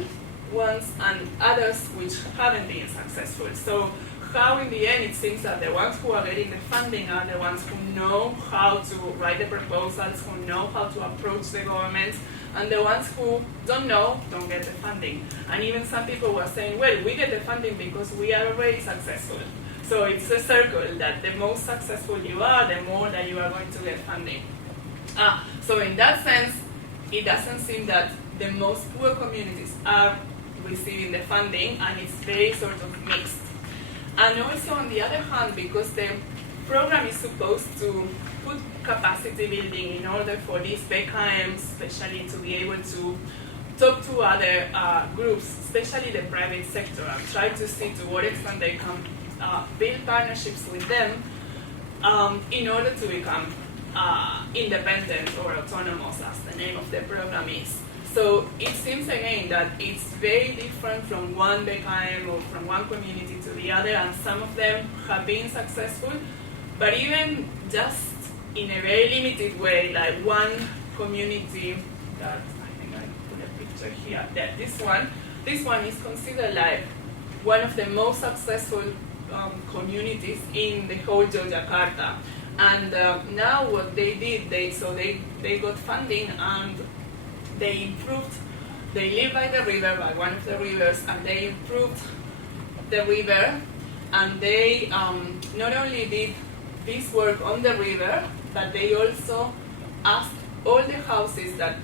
ones and others which haven't been successful. So how in the end it seems that the ones who are getting the funding are the ones who know how to write the proposals, who know how to approach the government, and the ones who don't know don't get the funding. And even some people were saying, well, we get the funding because we are already successful. So it's a circle that the more successful you are, the more that you are going to get funding. So in that sense, it doesn't seem that the most poor communities are receiving the funding, and it's very sort of mixed. And also on the other hand, because the program is supposed to put capacity building in order for these BKMs, especially to be able to talk to other groups, especially the private sector, and try to see to what extent they can build partnerships with them in order to become independent or autonomous, as the name of the program is. So it seems again that it's very different from one BKM or from one community to the other, and some of them have been successful, but even just in a very limited way, like one community that I think I put a picture here, that this one is considered like one of the most successful communities in the whole Yogyakarta. And now what they did, they got funding and they improved, they live by the river, by one of the rivers, and they improved the river, and they not only did this work on the river, but they also asked all the houses that,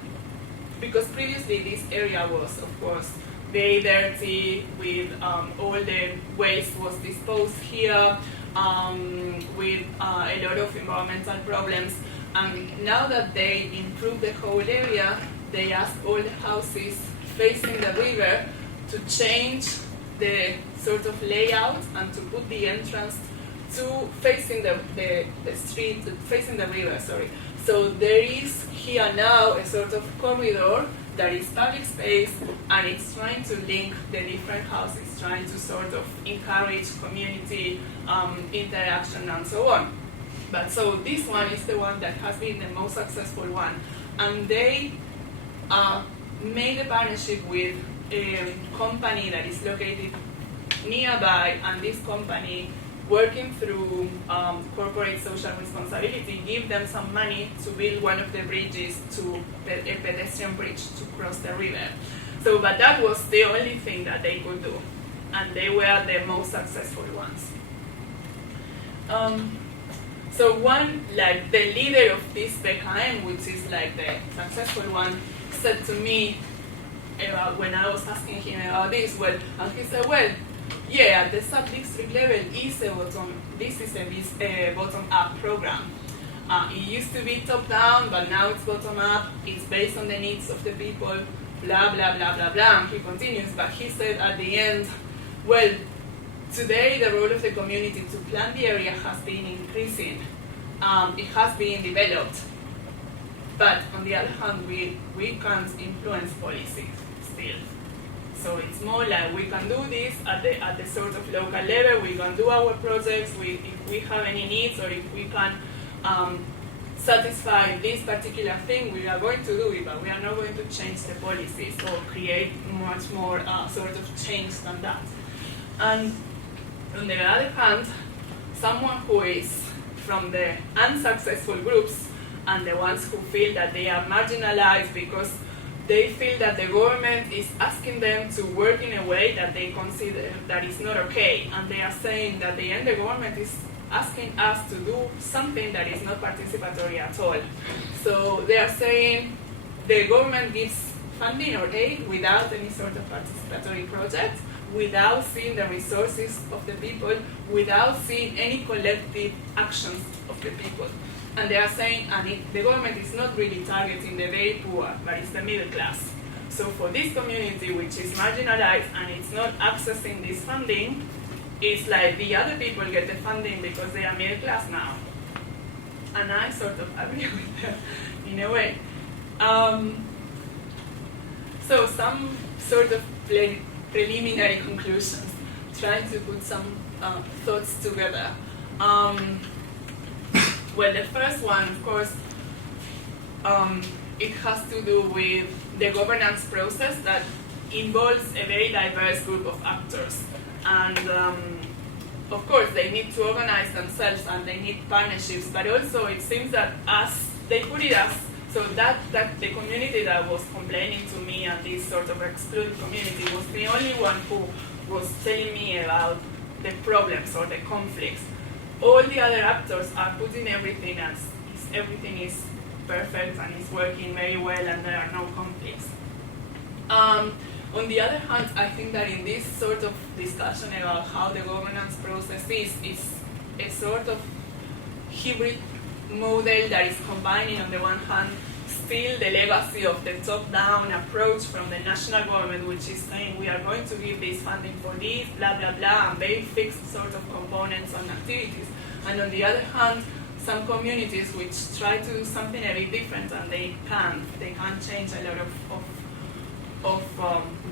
because previously this area was, of course, very dirty, with all the waste was disposed here, with a lot of environmental problems, and now that they improved the whole area, they asked all the houses facing the river to change the sort of layout and to put the entrance to facing the street, facing the river, sorry. So there is here now a sort of corridor that is public space, and it's trying to link the different houses, trying to sort of encourage community interaction and so on. But so this one is the one that has been the most successful one. And they made a partnership with a company that is located nearby, and this company, working through corporate social responsibility, give them some money to build one of the bridges, to a pedestrian bridge to cross the river. So, but that was the only thing that they could do, and they were the most successful ones. So one, like the leader of this BKM, which is like the successful one, said to me about when I was asking him about this, and he said, well, yeah, at the sub-district level this is a bottom-up program. It used to be top-down, but now it's bottom-up. It's based on the needs of the people, blah, blah, blah, blah, blah. And he continues, but he said at the end, well, today the role of the community to plan the area has been increasing. It has been developed. But on the other hand, we can't influence policies still. So it's more like we can do this at the sort of local level. We can do our projects. If we have any needs or if we can satisfy this particular thing, we are going to do it, but we are not going to change the policies or create much more sort of change than that. And on the other hand, someone who is from the unsuccessful groups and the ones who feel that they are marginalized because they feel that the government is asking them to work in a way that they consider that is not okay, and they are saying that the government is asking us to do something that is not participatory at all. So they are saying the government gives funding or aid without any sort of participatory project, without seeing the resources of the people, without seeing any collective actions of the people. And they are saying, the government is not really targeting the very poor, but it's the middle class. So for this community, which is marginalized and it's not accessing this funding, it's like the other people get the funding because they are middle class now. And I sort of agree with them in a way. So some sort of preliminary conclusions, trying to put some thoughts together. Well, the first one, of course, it has to do with the governance process that involves a very diverse group of actors. And of course, they need to organize themselves and they need partnerships, but also it seems that they put it as, so that the community that was complaining to me and this sort of excluded community was the only one who was telling me about the problems or the conflicts. All the other actors are putting everything as everything is perfect and is working very well and there are no conflicts. On the other hand, I think that in this sort of discussion about how the governance process is a sort of hybrid model that is combining, on the one hand, still the legacy of the top-down approach from the national government, which is saying we are going to give this funding for this, blah, blah, blah, and very fixed sort of components and activities. And on the other hand, some communities which try to do something a bit different, and they can't change a lot of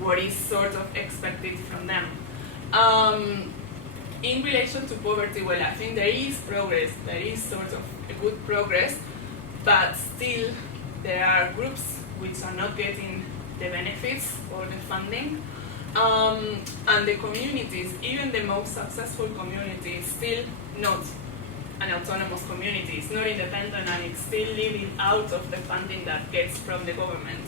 what is sort of expected from them. In relation to poverty, well, I think there is progress, there is sort of a good progress, but still there are groups which are not getting the benefits or the funding. And the communities, even the most successful community, is still not an autonomous community. It's not independent and it's still living out of the funding that gets from the government.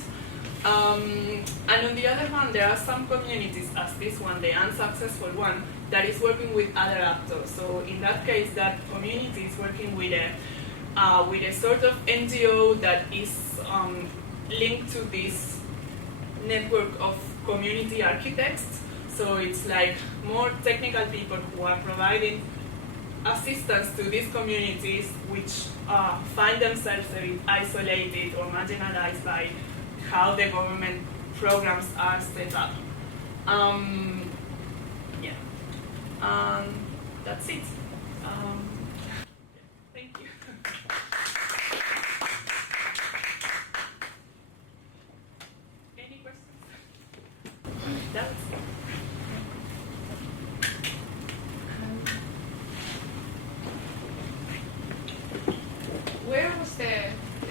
And on the other hand, there are some communities, as this one, the unsuccessful one, that is working with other actors. So in that case, that community is working with a sort of NGO that is linked to this network of community architects. So it's like more technical people who are providing assistance to these communities which find themselves a bit isolated or marginalized by how the government programs are set up. That's it. Thank you. Any questions? That's Where was the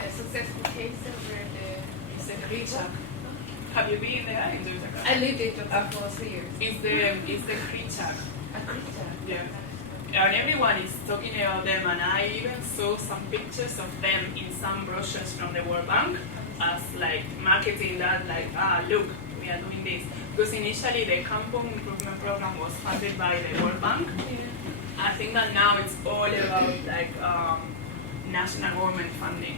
successful case where it's a creature. Have you been there in Yogyakarta? I lived in Yogyakarta for 3 years. It's the creature. A creature? Yeah. And everyone is talking about them, and I even saw some pictures of them in some brochures from the World Bank as like marketing that, like, look, we are doing this. Because initially the Kampung Improvement Program was funded by the World Bank. I think that now it's all about like national government funding.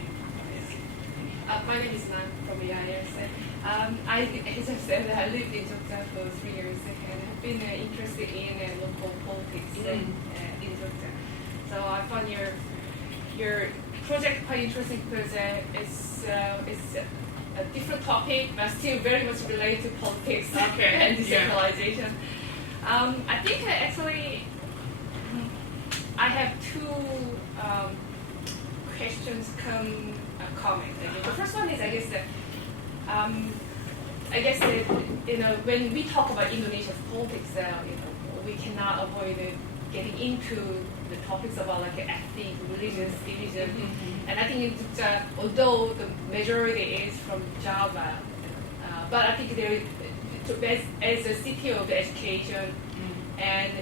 My name is Nan from the IRS. As I said, I lived in Yogyakarta for 3 years and I've been interested in local politics in Yogyakarta. So I found your project quite interesting because it's a different topic but still very much related to politics and decentralization. I think actually I have two questions comment. The first one is, I guess, that I guess that, when we talk about Indonesia's politics, we cannot avoid getting into the topics about like ethnic, religious division. And I think although the majority is from Java, but I think there is, as a city of education and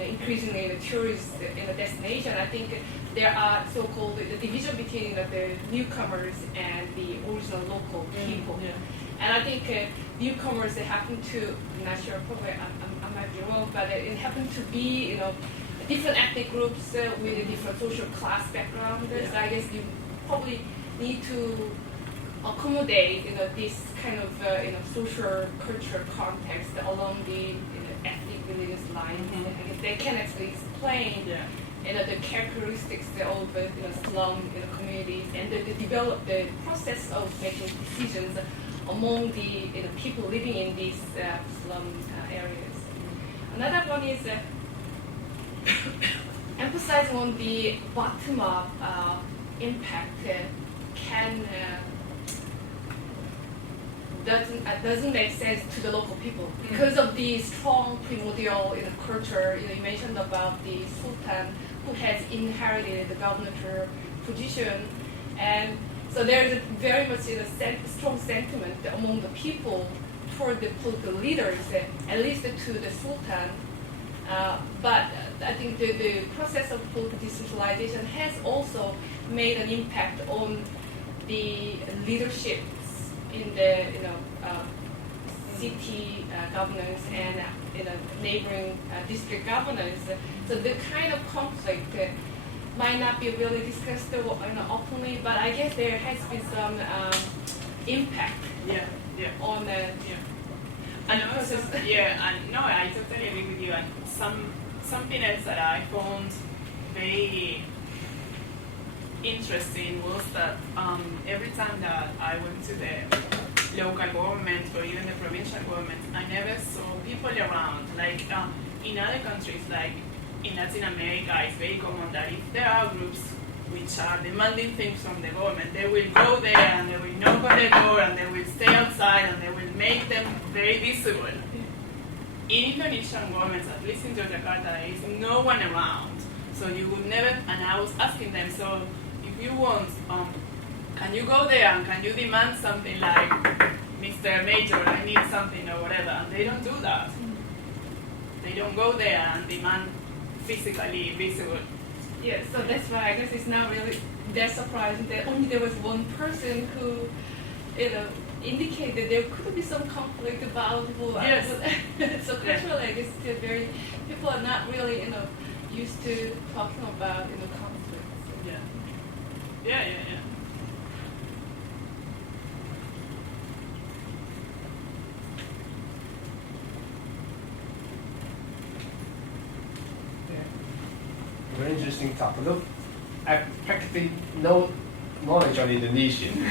increasingly the tourist destination, I think there are so-called the division between the newcomers and the original local people. And I think newcomers, they happen to, I'm not sure, probably I might be wrong, but it happen to be, different ethnic groups with a different social class background. So I guess you probably need to accommodate, this kind of, social cultural context along the ethnic religious lines. I guess they can actually explain, the characteristics of slum communities and the process of making decisions among the people living in these slum areas. Another one is emphasizing on the bottom-up impact doesn't make sense to the local people because of the strong primordial culture. You mentioned about the Sultan who has inherited the governorship position, and so there is a very much strong sentiment among the people toward the political leaders, at least to the Sultan. But I think the process of political decentralization has also made an impact on the leaderships in the city governance and neighboring district governance. So the kind of conflict might not be really discussed openly, but I guess there has been some impact on the and also, and no, I totally agree with you. And something else that I found very interesting was that every time that I went to the local government or even the provincial government, I never saw people around. Like in other countries, like in Latin America, it's very common that if there are groups which are demanding things from the government, they will go there and they will knock on the door and they will stay outside and they will make them very visible. In Indonesian governments, at least in Yogyakarta, there is no one around. So you would never, and I was asking them, so if you want, can you go there and can you demand something like, Mr. Major, I need something or whatever, and they don't do that. They don't go there and demand physically visible. Yeah, so that's why I guess it's not really that surprising that only there was one person who, indicated there could be some conflict about who. Yes. So culturally, I guess people are not really, used to talking about, conflicts. Yeah. Very interesting topic. Look, I have practically no knowledge on Indonesian,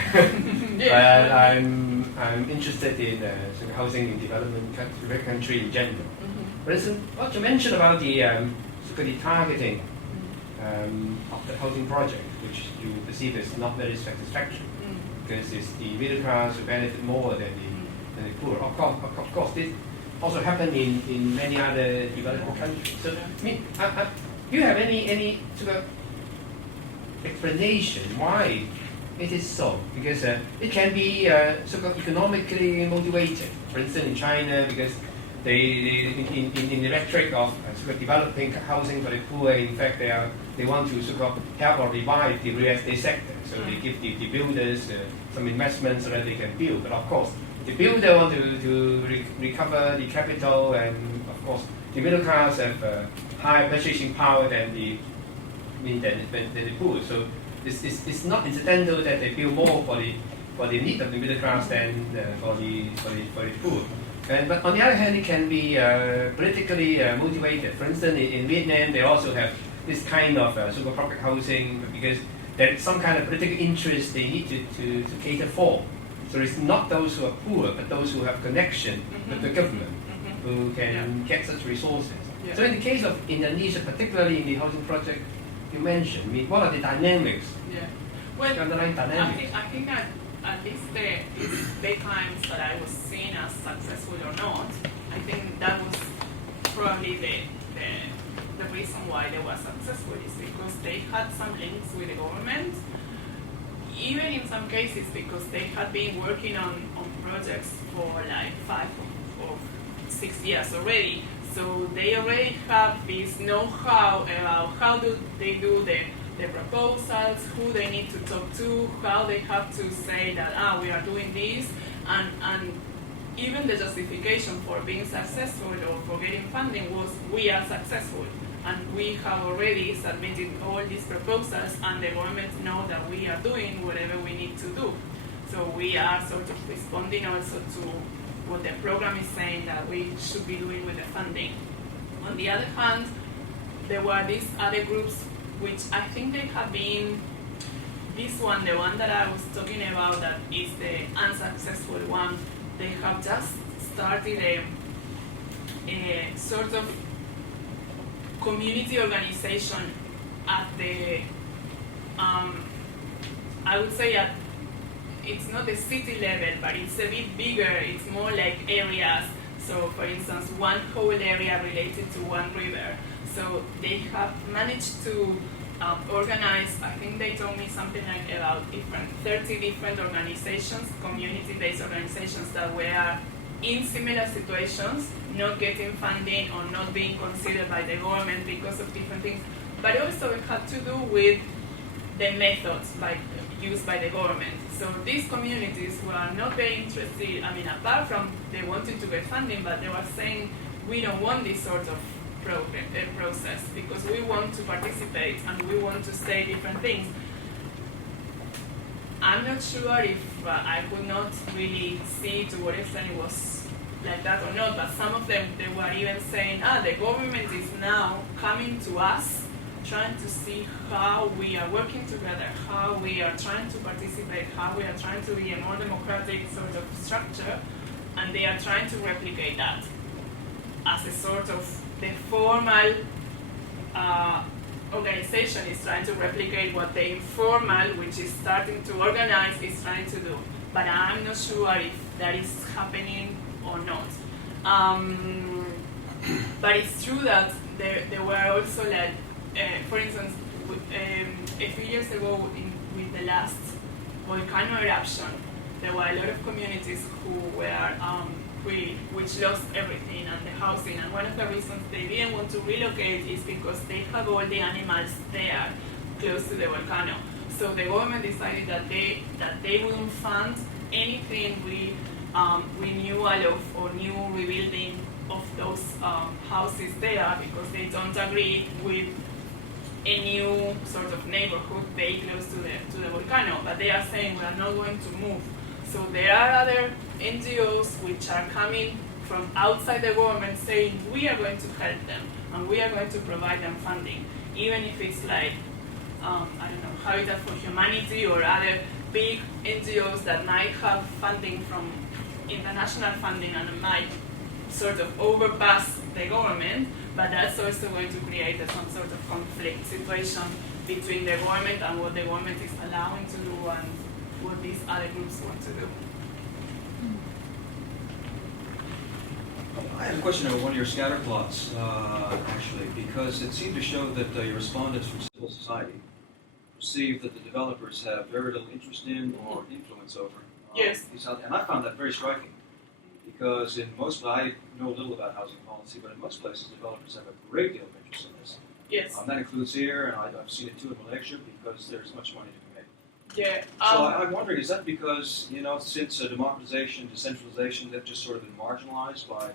but I'm interested in sort of housing and development country in general. For instance, what you mentioned about the sort of the targeting of the housing project, which you perceive as not very satisfactory, because it's the middle class who benefit more than the poor. Of course, this also happened in many other developing countries. So, I mean, do you have any sort of explanation why it is so? Because it can be sort of economically motivated. For instance, in China, because in the rhetoric of sort of developing housing for the poor, in fact, they want to sort of help or revive the real estate sector. So they give the builders some investment so that they can build. But of course, the builder want to recover the capital, and of course, the middle class have higher purchasing power than the poor. So it's not incidental that they build more for the need of the middle class than for the poor. But on the other hand, it can be politically motivated. For instance, in Vietnam, they also have this kind of super public housing because there's some kind of political interest they need to cater for. So it's not those who are poor, but those who have connection with the government who can get such resources. So in the case of Indonesia, particularly in the housing project you mentioned, I mean, what are the dynamics? Well, the underlying dynamics? I think that at least the times that I was seen as successful or not, I think that was probably the reason why they were successful is because they had some links with the government, even in some cases because they had been working on projects for like 5 or 6 years already. So they already have this know-how about how do they do the proposals, who they need to talk to, how they have to say that, we are doing this, and even the justification for being successful or for getting funding was we are successful. And we have already submitted all these proposals and the government know that we are doing whatever we need to do. So we are sort of responding also to what the program is saying that we should be doing with the funding. On the other hand, there were these other groups which I think they have been, this one, the one that I was talking about that is the unsuccessful one, they have just started a sort of community organization at the, I would say it's not the city level, but it's a bit bigger, it's more like areas. So for instance, one whole area related to one river. So they have managed to organize, I think they told me something like about 30 different organizations, community-based organizations that were in similar situations, not getting funding or not being considered by the government because of different things. But also it had to do with the methods used by the government. So these communities were not very interested, apart from they wanted to get funding, but they were saying, we don't want this sort of process because we want to participate and we want to say different things. I'm not sure if I could not really see to what extent it was like that or not, but some of them, they were even saying, the government is now coming to us, trying to see how we are working together, how we are trying to participate, how we are trying to be a more democratic sort of structure, and they are trying to replicate that as a sort of the formal organization is trying to replicate what the informal, which is starting to organize, is trying to do. But I'm not sure if that is happening or not. But it's true that there were also like, for instance, a few years ago with the last volcano eruption, there were a lot of communities who were which lost everything and the housing, and one of the reasons they didn't want to relocate is because they have all the animals there close to the volcano. So the government decided that they wouldn't fund anything with renewal of or new rebuilding of those houses there because they don't agree with a new sort of neighborhood very close to the volcano. But they are saying we are not going to move. So there are other NGOs which are coming from outside the government saying we are going to help them and we are going to provide them funding, even if it's like, Habitat for Humanity or other big NGOs that might have funding from international funding and might sort of overpass the government, but that's also going to create some sort of conflict situation between the government and what the government is allowing to do and what these other groups want to do. I have a question about one of your scatter plots, actually, because it seemed to show that your respondents from civil society perceive that the developers have very little interest in or influence over Yes. these houses. And I found that very striking, because I know little about housing policy, but in most places developers have a great deal of interest in this. Yes. That includes here, and I've seen it too in Malaysia, because there's much money to be made. Yeah. So I'm wondering, is that because, since democratization, decentralization, they've just sort of been marginalized by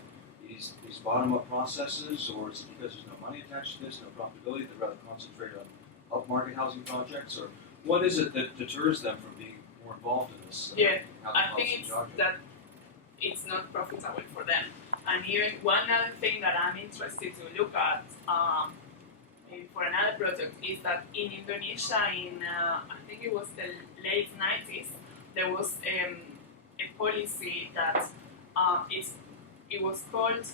these bottom-up processes, or is it because there's no money attached to this, no profitability, they'd rather concentrate on upmarket housing projects, or what is it that deters them from being more involved in this? I think it's that it's not profitable for them. And here, one other thing that I'm interested to look at for another project is that in Indonesia, I think it was the late 90s, there was a policy that it was called,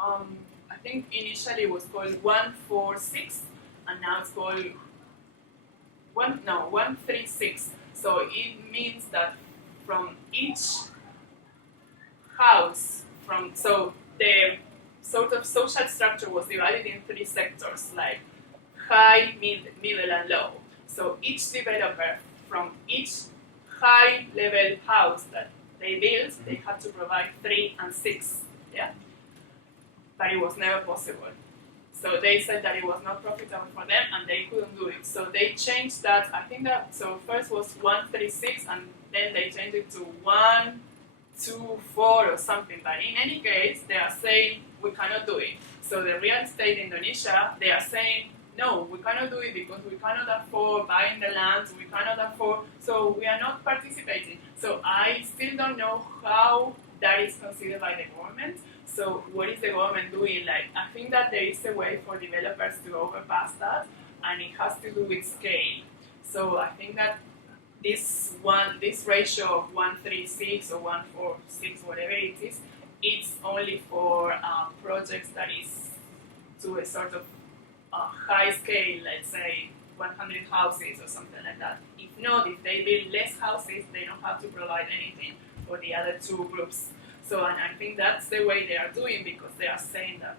I think initially it was called 146, and now it's called 136. So it means that from each house, so the sort of social structure was divided in three sectors, like high, middle, and low. So each developer from each high-level house that they built, they had to provide 3 and 6, yeah? But it was never possible. So they said that it was not profitable for them and they couldn't do it. So they changed that, I think that, so first was 136 and then they changed it to 124 or something. But in any case, they are saying we cannot do it. So the real estate in Indonesia, they are saying, no, we cannot do it because we cannot afford buying the land, we cannot afford, so we are not participating. So I still don't know how that is considered by the government. So what is the government doing? Like, I think that there is a way for developers to overpass that, and it has to do with scale. So I think that this ratio of 136 or 146, whatever it is, it's only for projects that is to a sort of high scale, let's say 100 houses or something like that. If not, if they build less houses, they don't have to provide anything for the other two groups. So, and I think that's the way they are doing because they are saying that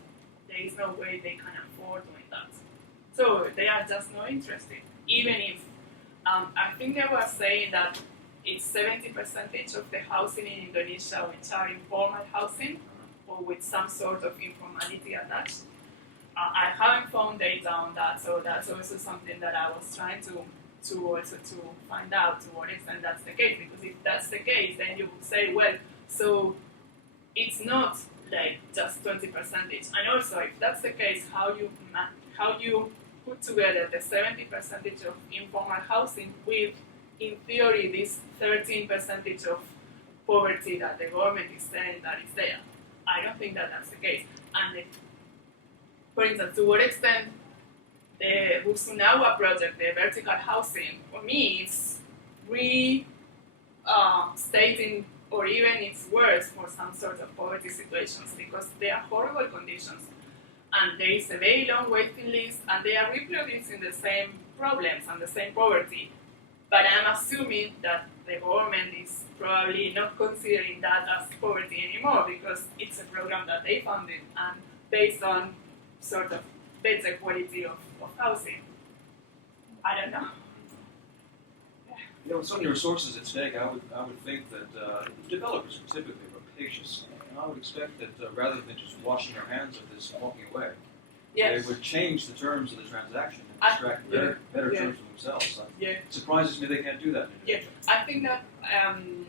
there is no way they can afford doing that. So they are just not interested. Even if, I think they were saying that it's 70% of the housing in Indonesia which are informal housing or with some sort of informality attached. I haven't found data on that, so that's also something that I was trying to find out to what extent that's the case. Because if that's the case, then you would say, well, so it's not like just 20%. And also, if that's the case, how you put together the 70% of informal housing with, in theory, this 13% of poverty that the government is saying that is there? I don't think that that's the case. And for instance, to what extent the Busunawa project, the vertical housing, for me, it's stating, or even it's worse for some sort of poverty situations because they are horrible conditions. And there is a very long waiting list, and they are reproducing the same problems and the same poverty. But I'm assuming that the government is probably not considering that as poverty anymore because it's a program that they funded and based on sort of better quality of housing. I don't know. You know, with so many resources at stake, I would think that developers are typically rapacious, and I would expect that rather than just washing their hands of this and walking away, Yes. they would change the terms of the transaction and extract better terms for themselves. It surprises me they can't do that. Yeah, I think that I'm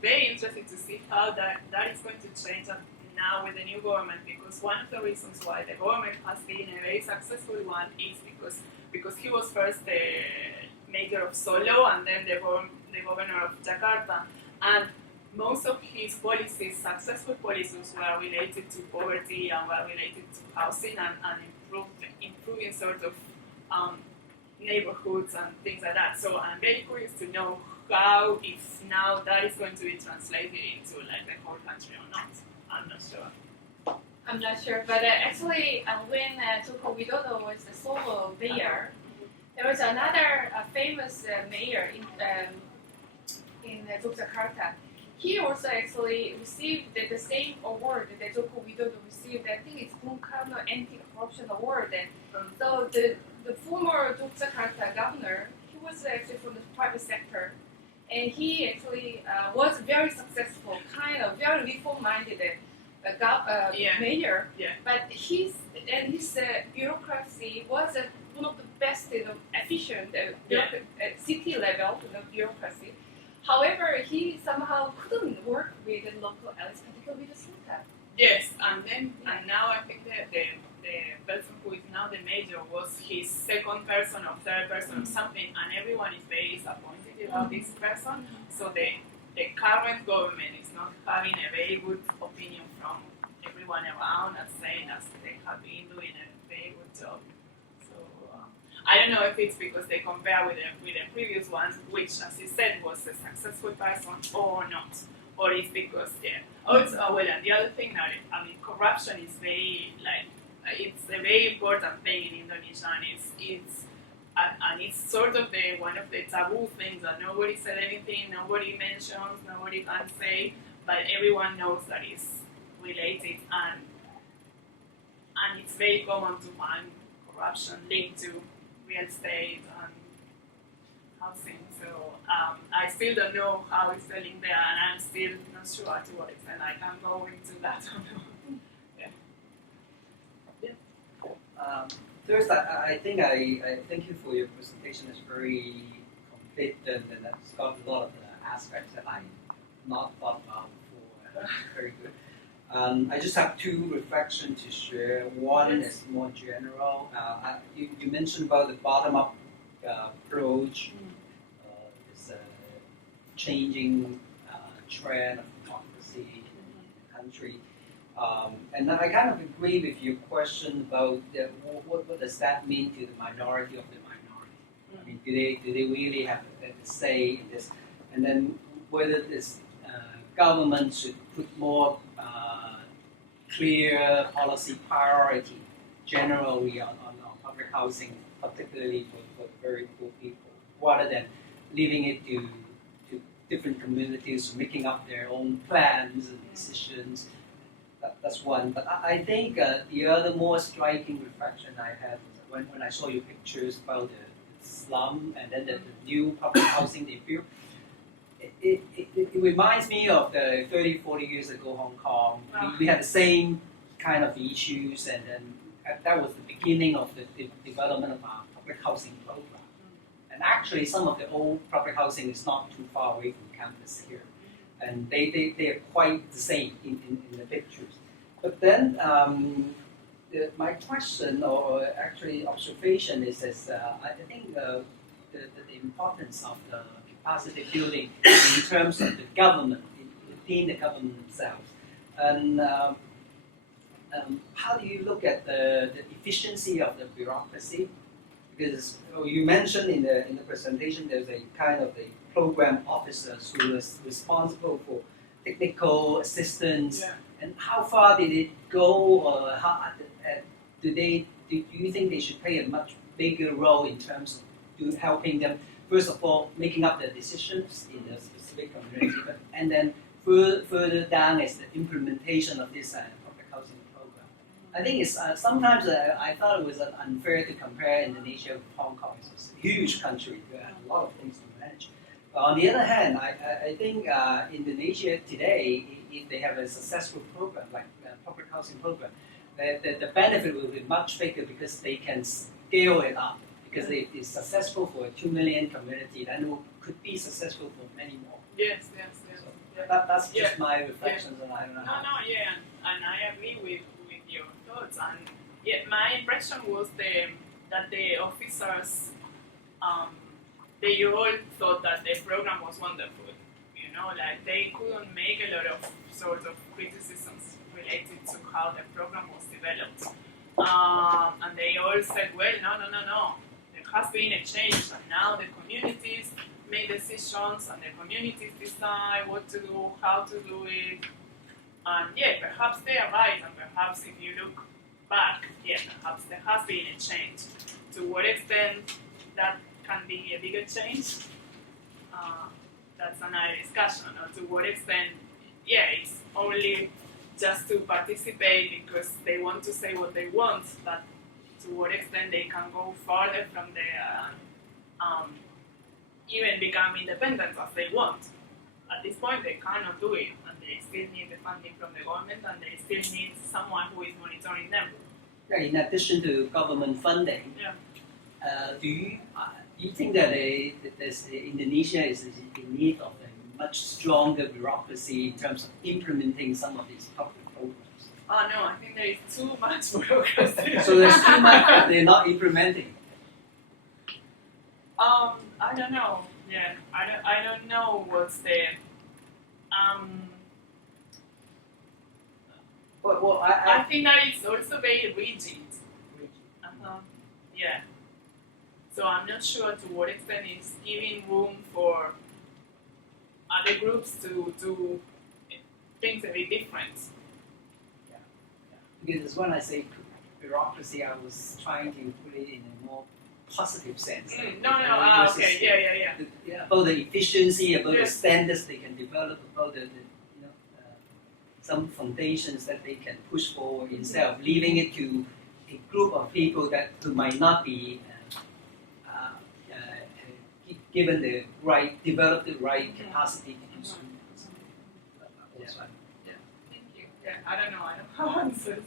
very interested to see how that is going to change now with the new government, because one of the reasons why the government has been a very successful one is because he was first the mayor of Solo and then the governor of Jakarta, and most of his policies, successful policies, were related to poverty and were related to housing and improving sort of neighborhoods and things like that. So I'm very curious to know how, if now that is going to be translated into like the whole country or not. I'm not sure. I'm not sure, but actually, when Joko Widodo was the solo mayor, there was another famous mayor in Yogyakarta. He also actually received the same award that Joko Widodo received. I think it's Bung Karno Anti-Corruption Award. So the former Yogyakarta governor, he was actually from the private sector, and he actually was very successful, kind of very reform-minded mayor. Yeah. But his bureaucracy was one of the best, efficient city level bureaucracy. However, he somehow couldn't work with the local elites, particularly with the Sultan. Yes, and now I think that the person who is now the mayor was his second person or third person or something, and everyone is very disappointed about this person. So the current government is not having a very good opinion from everyone around and saying that they have been doing a very good job. So I don't know if it's because they compare with the previous ones, which, as you said, was a successful person or not. Or it's because, also, well, and the other thing that, corruption is very, it's a very important thing in Indonesia, and it's and it's sort of one of the taboo things that nobody said anything, nobody mentions, nobody can say, but everyone knows that it's related, and it's very common to find corruption linked to real estate and housing. So I still don't know how it's selling there, and I'm still not sure to what extent I can go into that or not. First, I think I thank you for your presentation. It's very complete and it's got a lot of aspects that I not thought about before. Very good. I just have two reflections to share. One is more general. You mentioned about the bottom-up approach, this changing trend of democracy in the country. And I kind of agree with your question about what does that mean to the minority of the minority? I mean, do they really have a say in this? And then whether this government should put more clear policy priority generally on public housing, particularly for very poor people, rather than leaving it to different communities making up their own plans and decisions. That's one. But I think the other more striking reflection I had was when I saw your pictures about the slum and then the new public housing they built. It reminds me of the 30, 40 years ago Hong Kong. Wow. We had the same kind of issues, and then that was the beginning of the development of our public housing program. And actually, some of the old public housing is not too far away from campus here. And they are quite the same in the pictures. But then my question, or actually observation, is I think the importance of the capacity building in terms of the government, within the government themselves. And how do you look at the efficiency of the bureaucracy? Because you mentioned in the presentation there's a kind of a program officers who is responsible for technical assistance. Yeah. And how far did it go? Or do you think they should play a much bigger role in terms of helping them, first of all, making up the decisions in the specific community, and then further down is the implementation of this public housing program? I think it's sometimes I thought it was unfair to compare Indonesia with Hong Kong. It's a huge country. There are a lot of things to manage. But on the other hand, I think Indonesia today, if they have a successful program like public housing program, the benefit will be much bigger because they can scale it up. Because if it's successful for a 2 million community, then it could be successful for many more. Yes. So Yeah. that's just my reflections, and I don't know. And I agree with your thoughts. And my impression was that the officers, they all thought that the program was wonderful. Like they couldn't make a lot of sort of criticisms related to how the program was developed. And they all said, well, no. There has been a change, and now the communities make decisions, and the communities decide what to do, how to do it. And perhaps they are right, and perhaps if you look back, perhaps there has been a change. To what extent that can be a bigger change? That's another discussion. Or to what extent, it's only just to participate because they want to say what they want, but to what extent they can go farther from there and even become independent as they want. At this point, they cannot do it, and they still need the funding from the government, and they still need someone who is monitoring them. Yeah, in addition to government funding, do you think that Indonesia is in need of a much stronger bureaucracy in terms of implementing some of these public programs? No, I think there is too much bureaucracy. So there's too much that they're not implementing. I don't know. I don't know what's the. I think that it's also very rigid. Yeah. So I'm not sure to what extent it's giving room for other groups to do things a bit different. Because when I say bureaucracy, I was trying to put it in a more positive sense. Okay, yeah. About the efficiency, about the Yes. standards they can develop, about the some foundations that they can push forward instead of leaving it to a group of people that who might not be given the right, develop the right capacity to do so. Yeah. Thank you. Yeah, I don't know. I don't have answers.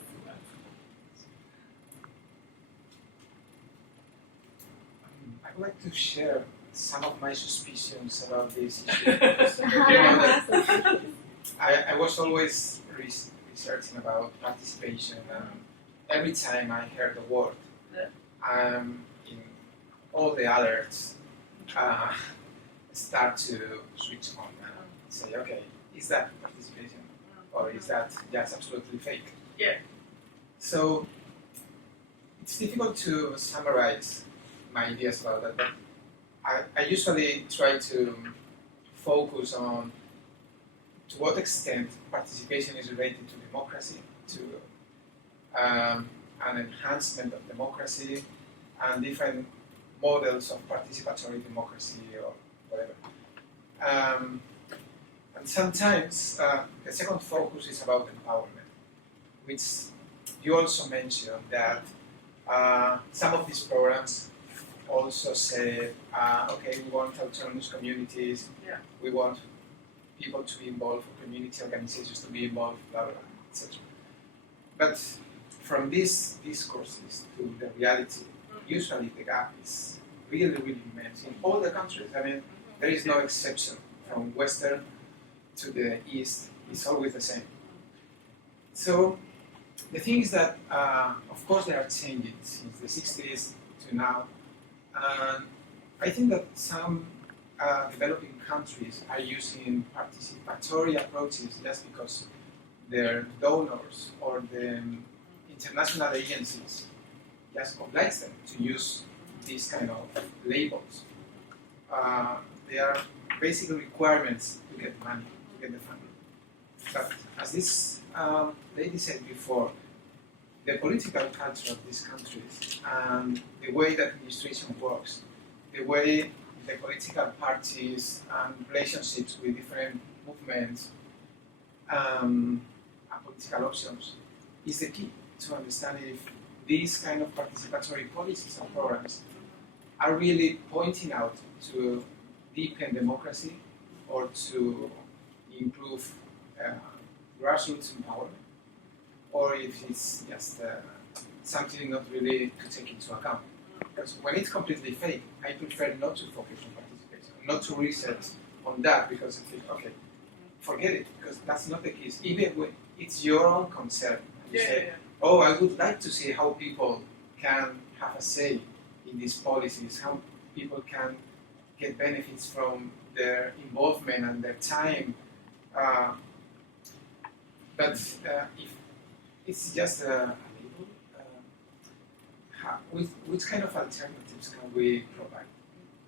I would like to share some of my suspicions about this issue. Because, you know, that I was always researching about participation, and every time I heard the word, in all the alerts start to switch on and say, okay, is that participation or is that just absolutely fake? Yeah. So it's difficult to summarize my ideas about that, but I usually try to focus on to what extent participation is related to democracy, to an enhancement of democracy, and different models of participatory democracy or whatever. And sometimes the second focus is about empowerment, which you also mentioned that some of these programs also say, okay, we want autonomous communities, we want people to be involved, community organizations to be involved, blah, blah, blah, etc. But from these discourses to the reality, usually the gap is really, really immense in all the countries. I mean, there is no exception. From Western to the East, it's always the same. So the thing is that, of course, there are changes since the 60s to now. I think that some developing countries are using participatory approaches just because their donors or the international agencies just oblige them to use these kind of labels. They are basically requirements to get money, to get the funding. But as this lady said before, the political culture of these countries and the way that administration works, the way the political parties and relationships with different movements and political options is the key to understand if these kind of participatory policies and programs are really pointing out to deepen democracy or to improve grassroots empowerment, or if it's just something not really to take into account. Because when it's completely fake, I prefer not to focus on participation, not to research on that, because I think, okay, forget it, because that's not the case. Even when it's your own concern, you say, oh, I would like to see how people can have a say in these policies, how people can get benefits from their involvement and their time. But if it's just a label, which kind of alternatives can we provide?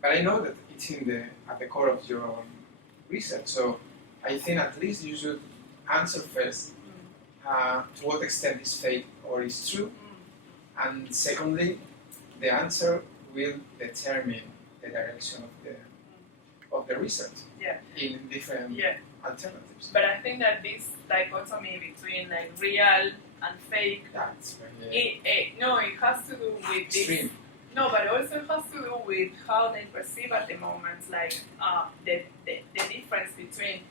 But I know that it's at the core of your own research, so I think at least you should answer first to what extent is fake or is true, and secondly, the answer will determine the direction of the research in different alternatives. But I think that this dichotomy between like real and fake, it has to do with extreme. This. No, but also it has to do with how they perceive at the moment, like the difference between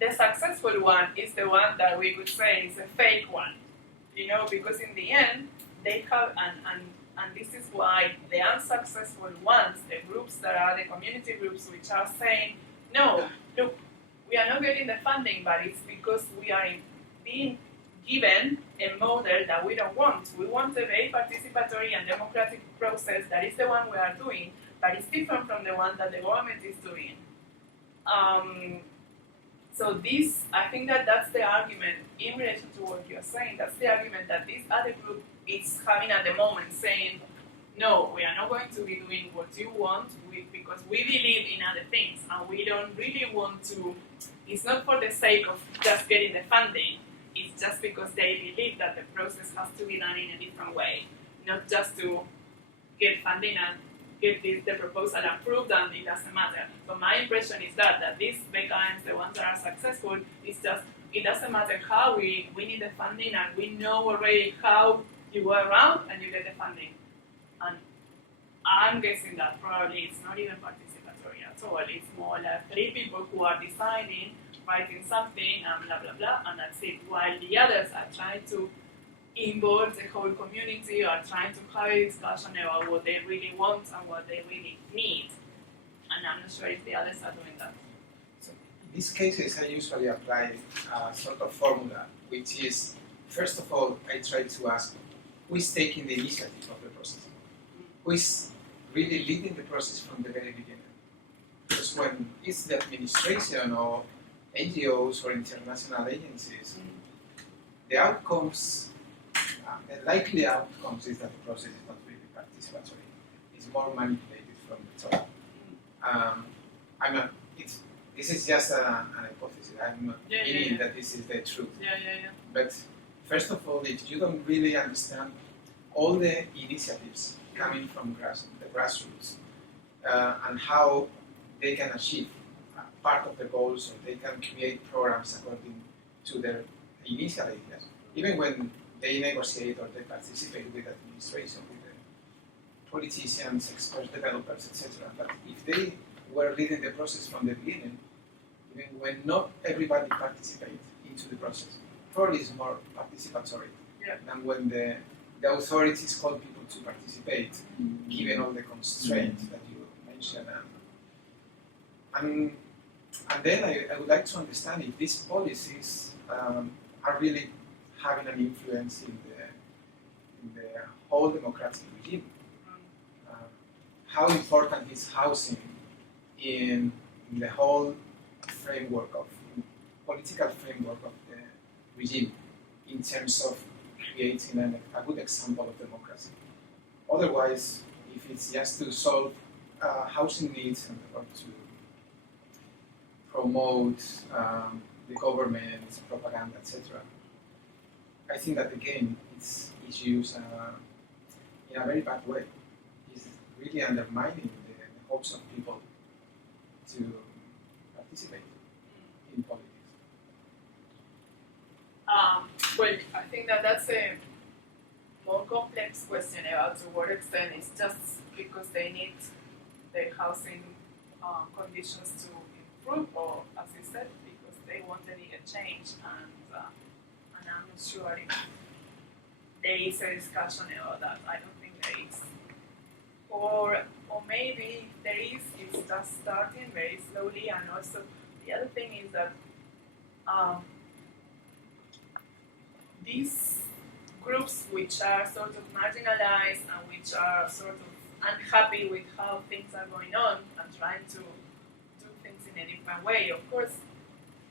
the successful one is the one that we would say is a fake one, because in the end they have and this is why the unsuccessful ones, the groups that are the community groups which are saying, no, look, we are not getting the funding, but it's because we are being given a model that we don't want. We want a very participatory and democratic process that is the one we are doing, but it's different from the one that the government is doing. So I think that's the argument in relation to what you're saying. That's the argument that this other group is having at the moment, saying, no, we are not going to be doing what you want because we believe in other things and we don't really want to. It's not for the sake of just getting the funding. It's just because they believe that the process has to be done in a different way, not just to get funding and get the proposal approved, and it doesn't matter. So my impression is that these BKMs, the ones that are successful, it's just, it doesn't matter how we need the funding, and we know already how you go around and you get the funding. And I'm guessing that probably it's not even participatory at all. It's more like 3 people who are deciding, writing something, and blah, blah, blah, and that's it. While the others are trying to involve the whole community, or trying to have a discussion about what they really want and what they really need. And I'm not sure if the others are doing that. So in these cases, I usually apply a sort of formula, which is, first of all, I try to ask who is taking the initiative of the process, who is really leading the process from the very beginning. Because when it's the administration or NGOs or international agencies, the outcomes, the likely outcomes is that the process is not really participatory. It's more manipulated from the top. This is just an hypothesis. I'm not meaning that this is the truth. But first of all, if you don't really understand all the initiatives coming from the grassroots and how they can achieve part of the goals, or they can create programs according to their initial ideas, even when they negotiate or they participate with administration, with the politicians, experts, developers, etc. But if they were leading the process from the beginning, even when not everybody participates into the process, probably is more participatory than when the authorities call people to participate, given all the constraints that you mentioned. And then I would like to understand if these policies are really having an influence in the whole democratic regime. How important is housing in the whole political framework of the regime in terms of creating a good example of democracy? Otherwise, if it's just to solve housing needs or to promote the government's propaganda, etc., I think that again is used in a very bad way. It's really undermining the hopes of people to participate in politics. Well, I think that's a more complex question about to what extent it's just because they need the housing conditions to improve, or as you said, because they wanted a change, and I'm not sure if there is a discussion about that. I don't think there is. Or maybe there is, it's just starting very slowly, and also the other thing is that these groups which are sort of marginalized and which are sort of unhappy with how things are going on and trying to do things in a different way, of course,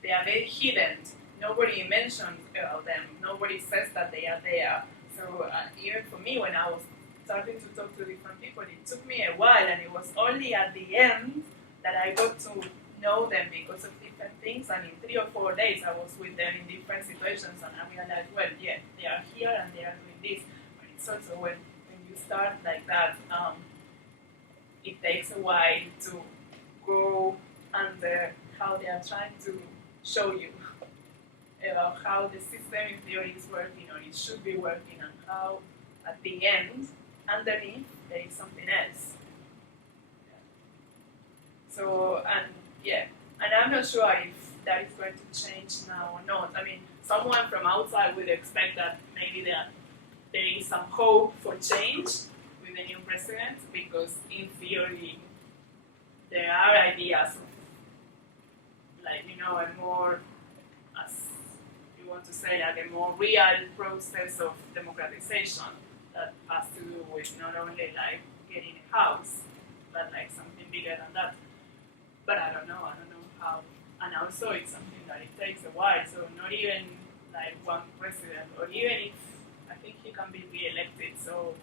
they are very hidden. Nobody mentions about them. Nobody says that they are there. So even for me, when I was starting to talk to different people, it took me a while, and it was only at the end that I got to know them because of different things, and in 3 or 4 days I was with them in different situations, and I realized, well, yeah, they are here and they are doing this. But it's also when you start like that, it takes a while to go under how they are trying to show you about how the system in theory is working, or it should be working, and how at the end, underneath, there is something else. So, and I'm not sure if that is going to change now or not. I mean, someone from outside would expect that maybe there is some hope for change with the new president, because in theory, there are ideas of, like, a more, as you want to say, like a more real process of democratization that has to do with not only like getting a house, but like something bigger than that. But I don't know how. And also it's something that it takes a while, so not even like one president, or even if, I think he can be re-elected, so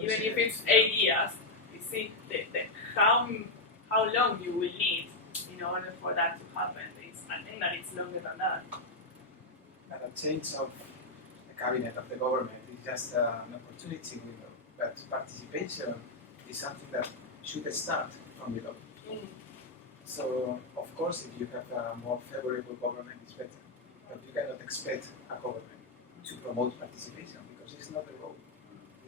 even if it's 8 years, you see how long you will need in order for that to happen. I think that it's longer than that. And a change of the cabinet of the government is just an opportunity window. but participation is something that should start from below. So, of course, if you have a more favorable government, it's better. But you cannot expect a government to promote participation because it's not the role.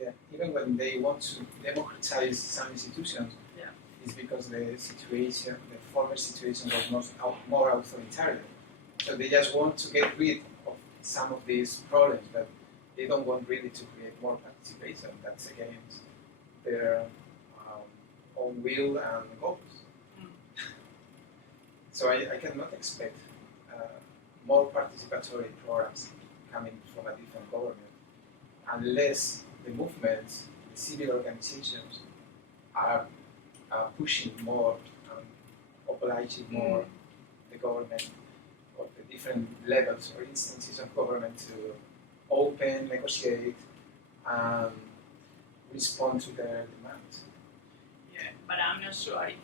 Yeah. Even when they want to democratize some institutions, it's because the former situation was more authoritarian. So they just want to get rid of some of these problems, but they don't want really to create more participation. That's against their own will and goals. So I cannot expect more participatory programs coming from a different government unless the movements, the civil organizations are pushing more, obliging more the government or the different levels or instances of government to open, negotiate, and respond to their demands. Yeah, but I'm not sure if,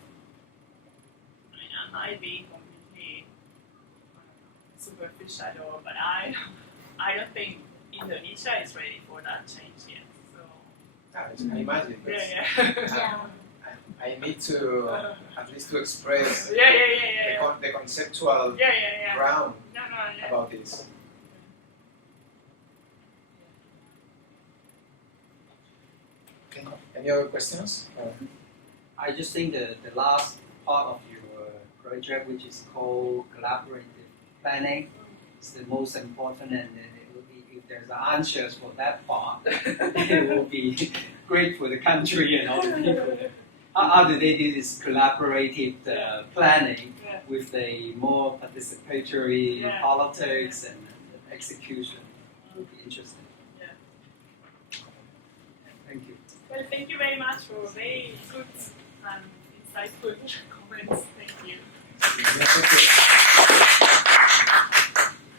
I might be completely superficial, but I don't think Indonesia is ready for that change yet. So I imagine. But yeah. I need to at least to express the conceptual ground about this. Okay. Any other questions? I just think the last part of your project, which is called collaborative planning, is the most important, and it will be, if there's answers for that part, it will be great for the country and all the people. How do they do this collaborative planning with the more participatory politics and execution? It would be interesting. Thank you. Well, thank you very much for very good and insightful comments. Thank you. Thank you.